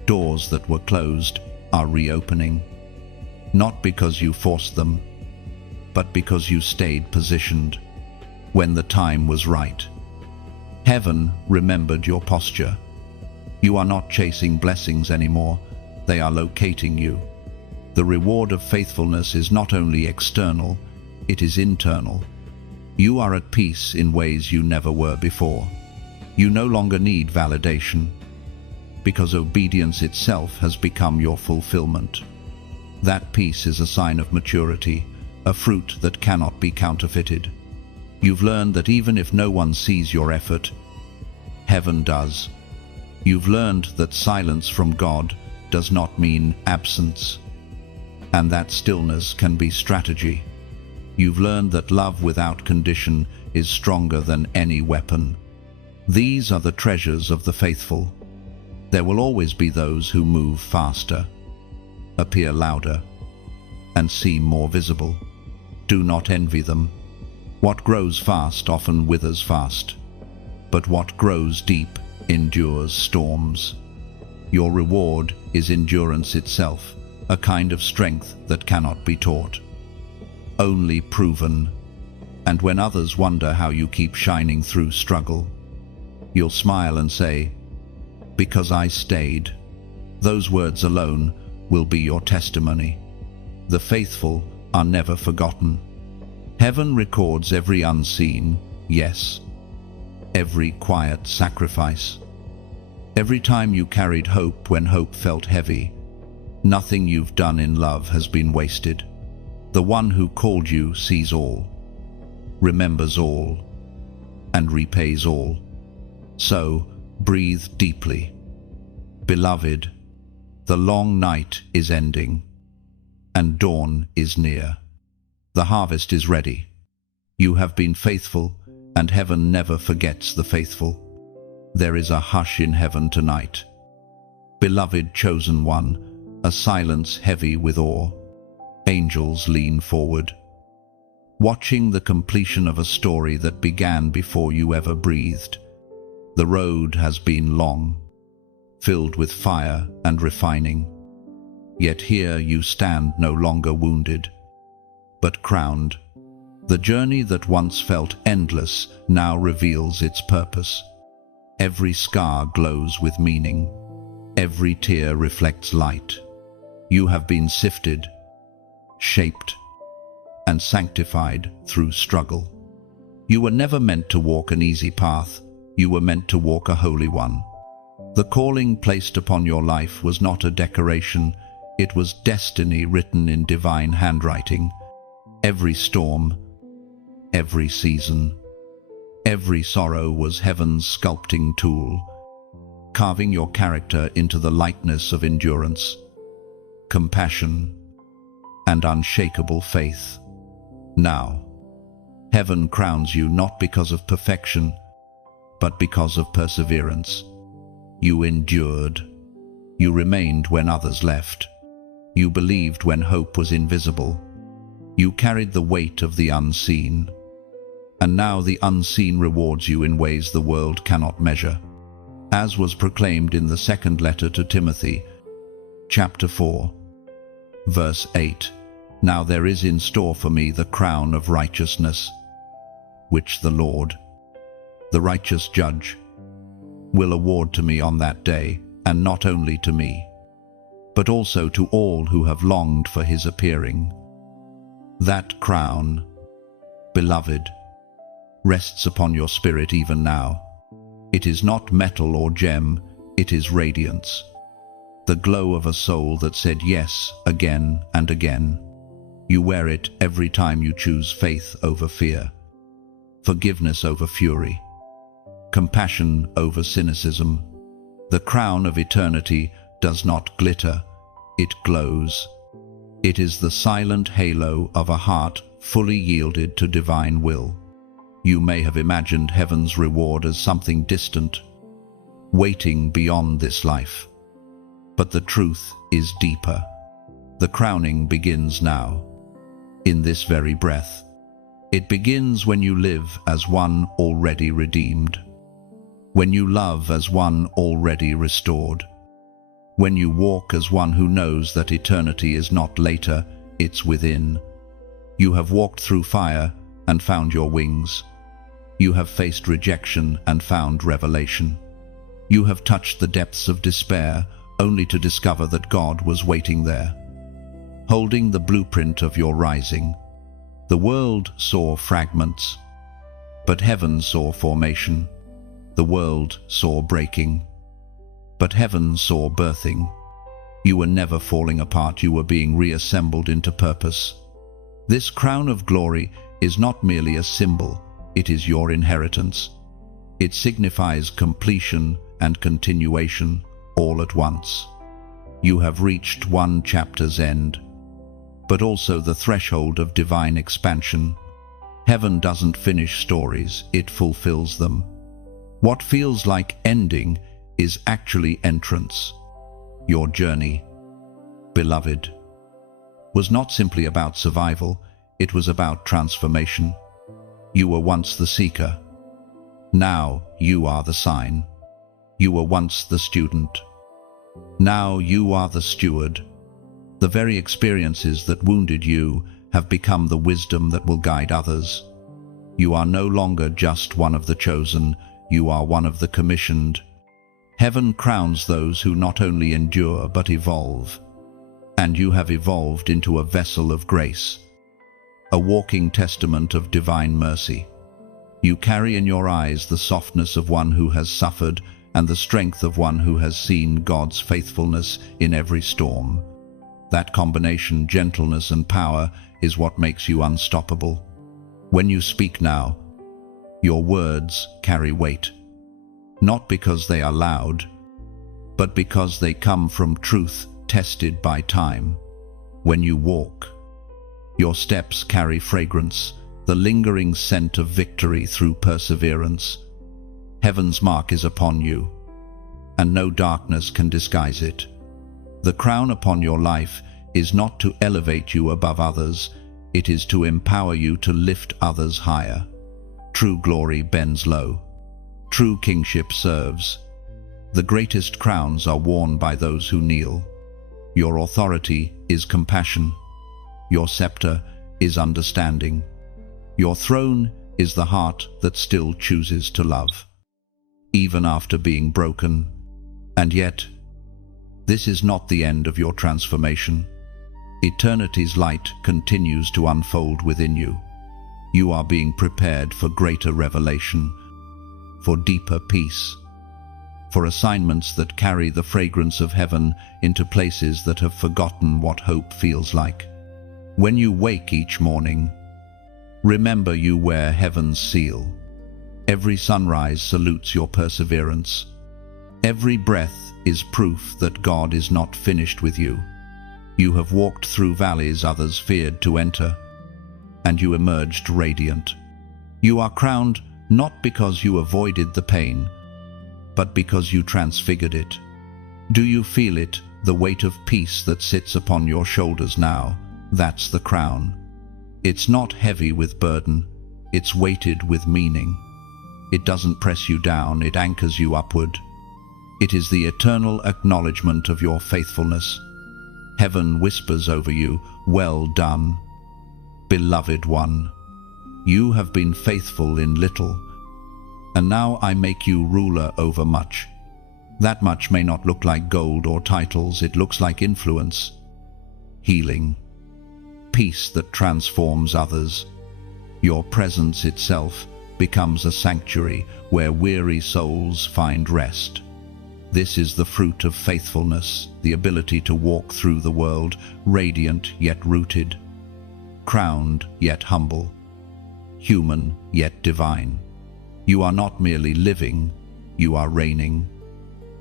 Doors that were closed are reopening, not because you forced them, but because you stayed positioned when the time was right. Heaven remembered your posture. You are not chasing blessings anymore, they are locating you. The reward of faithfulness is not only external, it is internal. You are at peace in ways you never were before. You no longer need validation, because obedience itself has become your fulfillment. That peace is a sign of maturity, a fruit that cannot be counterfeited. You've learned that even if no one sees your effort, heaven does. You've learned that silence from God does not mean absence, and that stillness can be strategy. You've learned that love without condition is stronger than any weapon. These are the treasures of the faithful. There will always be those who move faster, appear louder, and seem more visible. Do not envy them. What grows fast often withers fast, but what grows deep endures storms. Your reward is endurance itself, a kind of strength that cannot be taught, only proven. And when others wonder how you keep shining through struggle, you'll smile and say, "Because I stayed." Those words alone will be your testimony. The faithful are never forgotten. Heaven records every unseen yes, every quiet sacrifice. Every time you carried hope when hope felt heavy, nothing you've done in love has been wasted. The one who called you sees all, remembers all, and repays all. So, breathe deeply. Beloved, the long night is ending, and dawn is near. The harvest is ready. You have been faithful, and heaven never forgets the faithful. There is a hush in heaven tonight. Beloved chosen one, a silence heavy with awe. Angels lean forward, watching the completion of a story that began before you ever breathed. The road has been long, filled with fire and refining. Yet here you stand no longer wounded, but crowned. The journey that once felt endless now reveals its purpose. Every scar glows with meaning. Every tear reflects light. You have been sifted, shaped, and sanctified through struggle. You were never meant to walk an easy path. You were meant to walk a holy one. The calling placed upon your life was not a decoration. It was destiny written in divine handwriting. Every storm, every season, every sorrow was heaven's sculpting tool, carving your character into the likeness of endurance, compassion, and unshakable faith. Now, heaven crowns you not because of perfection, but because of perseverance. You endured. You remained when others left. You believed when hope was invisible. You carried the weight of the unseen. And now the unseen rewards you in ways the world cannot measure. As was proclaimed in the second letter to Timothy, chapter 4, verse 8, "Now there is in store for me the crown of righteousness, which the Lord, the righteous judge, will award to me on that day, and not only to me, but also to all who have longed for his appearing." That crown, beloved, rests upon your spirit even now. It is not metal or gem, it is radiance. The glow of a soul that said yes again and again. You wear it every time you choose faith over fear, forgiveness over fury, compassion over cynicism. The crown of eternity does not glitter, it glows. It is the silent halo of a heart fully yielded to divine will. You may have imagined heaven's reward as something distant, waiting beyond this life. But the truth is deeper. The crowning begins now, in this very breath. It begins when you live as one already redeemed, when you love as one already restored, when you walk as one who knows that eternity is not later, it's within. You have walked through fire and found your wings. You have faced rejection and found revelation. You have touched the depths of despair only to discover that God was waiting there, holding the blueprint of your rising. The world saw fragments, but heaven saw formation. The world saw breaking, but heaven saw birthing. You were never falling apart, you were being reassembled into purpose. This crown of glory is not merely a symbol, it is your inheritance. It signifies completion and continuation all at once. You have reached one chapter's end, but also the threshold of divine expansion. Heaven doesn't finish stories, it fulfills them. What feels like ending is actually entrance. Your journey, beloved, was not simply about survival, it was about transformation. You were once the seeker. Now you are the sign. You were once the student. Now you are the steward. The very experiences that wounded you have become the wisdom that will guide others. You are no longer just one of the chosen, you are one of the commissioned. Heaven crowns those who not only endure but evolve. And you have evolved into a vessel of grace, a walking testament of divine mercy. You carry in your eyes the softness of one who has suffered and the strength of one who has seen God's faithfulness in every storm. That combination, gentleness and power, is what makes you unstoppable. When you speak now, your words carry weight, not because they are loud, but because they come from truth tested by time. When you walk, your steps carry fragrance, the lingering scent of victory through perseverance. Heaven's mark is upon you, and no darkness can disguise it. The crown upon your life is not to elevate you above others, it is to empower you to lift others higher. True glory bends low. True kingship serves. The greatest crowns are worn by those who kneel. Your authority is compassion. Your scepter is understanding. Your throne is the heart that still chooses to love, even after being broken. And yet, this is not the end of your transformation. Eternity's light continues to unfold within you. You are being prepared for greater revelation, for deeper peace, for assignments that carry the fragrance of heaven into places that have forgotten what hope feels like. When you wake each morning, remember you wear heaven's seal. Every sunrise salutes your perseverance. Every breath is proof that God is not finished with you. You have walked through valleys others feared to enter, and you emerged radiant. You are crowned not because you avoided the pain, but because you transfigured it. Do you feel it, the weight of peace that sits upon your shoulders now? That's the crown. It's not heavy with burden, it's weighted with meaning. It doesn't press you down, it anchors you upward. It is the eternal acknowledgement of your faithfulness. Heaven whispers over you, "Well done, beloved one. You have been faithful in little, and now I make you ruler over much." That much may not look like gold or titles, it looks like influence, healing, peace that transforms others. Your presence itself becomes a sanctuary where weary souls find rest. This is the fruit of faithfulness, the ability to walk through the world, radiant yet rooted, crowned yet humble, human yet divine. You are not merely living, you are reigning,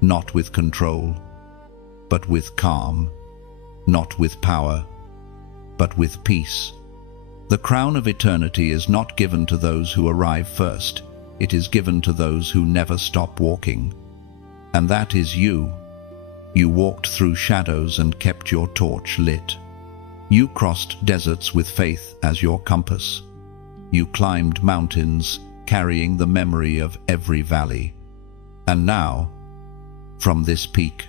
not with control, but with calm, not with power, but with peace. The crown of eternity is not given to those who arrive first, it is given to those who never stop walking. And that is you. You walked through shadows and kept your torch lit. You crossed deserts with faith as your compass. You climbed mountains, carrying the memory of every valley. And now, from this peak,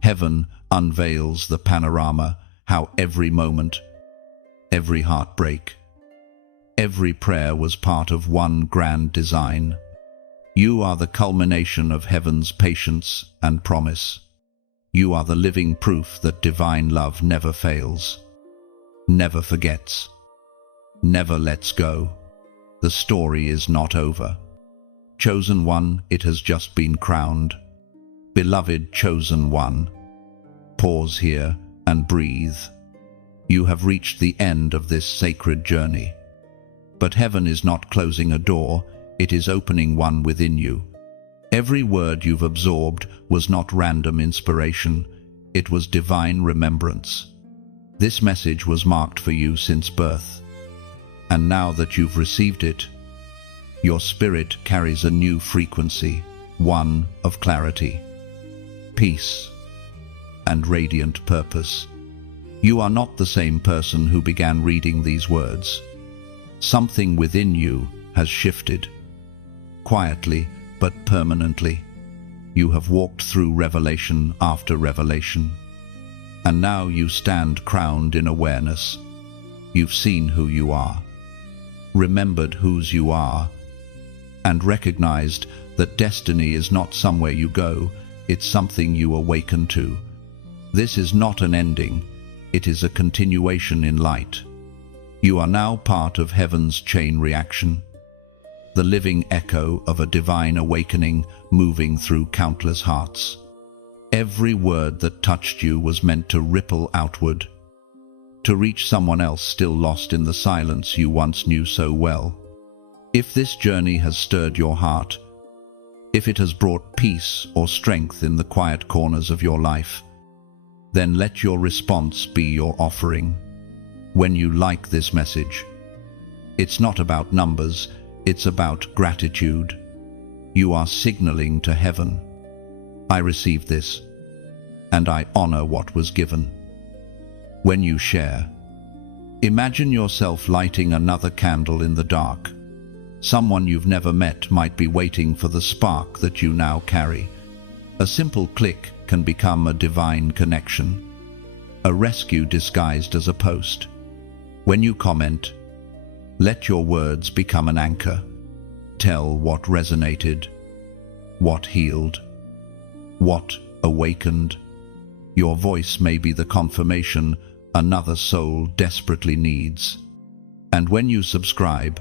heaven unveils the panorama, how every moment, every heartbreak, every prayer was part of one grand design. You are the culmination of heaven's patience and promise. You are the living proof that divine love never fails, never forgets, never lets go. The story is not over. Chosen one, it has just been crowned. Beloved chosen one, pause here and breathe. You have reached the end of this sacred journey. But heaven is not closing a door, it is opening one within you. Every word you've absorbed was not random inspiration, it was divine remembrance. This message was marked for you since birth. And now that you've received it, your spirit carries a new frequency, one of clarity, peace, and radiant purpose. You are not the same person who began reading these words. Something within you has shifted. Quietly, but permanently. You have walked through revelation after revelation. And now you stand crowned in awareness. You've seen who you are, remembered whose you are, and recognized that destiny is not somewhere you go, it's something you awaken to. This is not an ending, it is a continuation in light. You are now part of heaven's chain reaction, the living echo of a divine awakening moving through countless hearts. Every word that touched you was meant to ripple outward, to reach someone else still lost in the silence you once knew so well. If this journey has stirred your heart, if it has brought peace or strength in the quiet corners of your life, then let your response be your offering. When you like this message, it's not about numbers, it's about gratitude. You are signaling to heaven, I received this, and I honor what was given. When you share, imagine yourself lighting another candle in the dark. Someone you've never met might be waiting for the spark that you now carry. A simple click can become a divine connection, a rescue disguised as a post. When you comment, Let your words become an anchor. Tell what resonated, what healed, what awakened. Your voice may be the confirmation another soul desperately needs. And when you subscribe,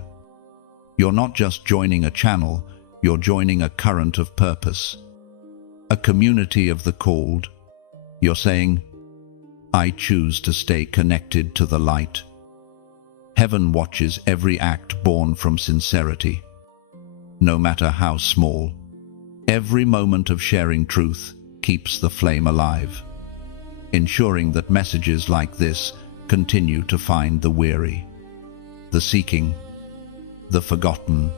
you're not just joining a channel, you're joining a current of purpose, a community of the called. You're saying, I choose to stay connected to the light. Heaven watches every act born from sincerity. No matter how small, every moment of sharing truth keeps the flame alive, ensuring that messages like this continue to find the weary, the seeking, the forgotten.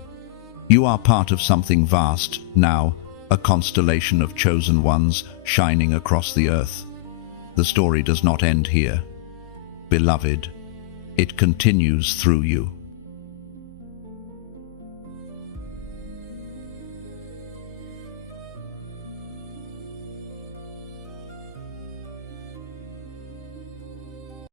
You are part of something vast now, a constellation of chosen ones shining across the earth. The story does not end here. Beloved, it continues through you.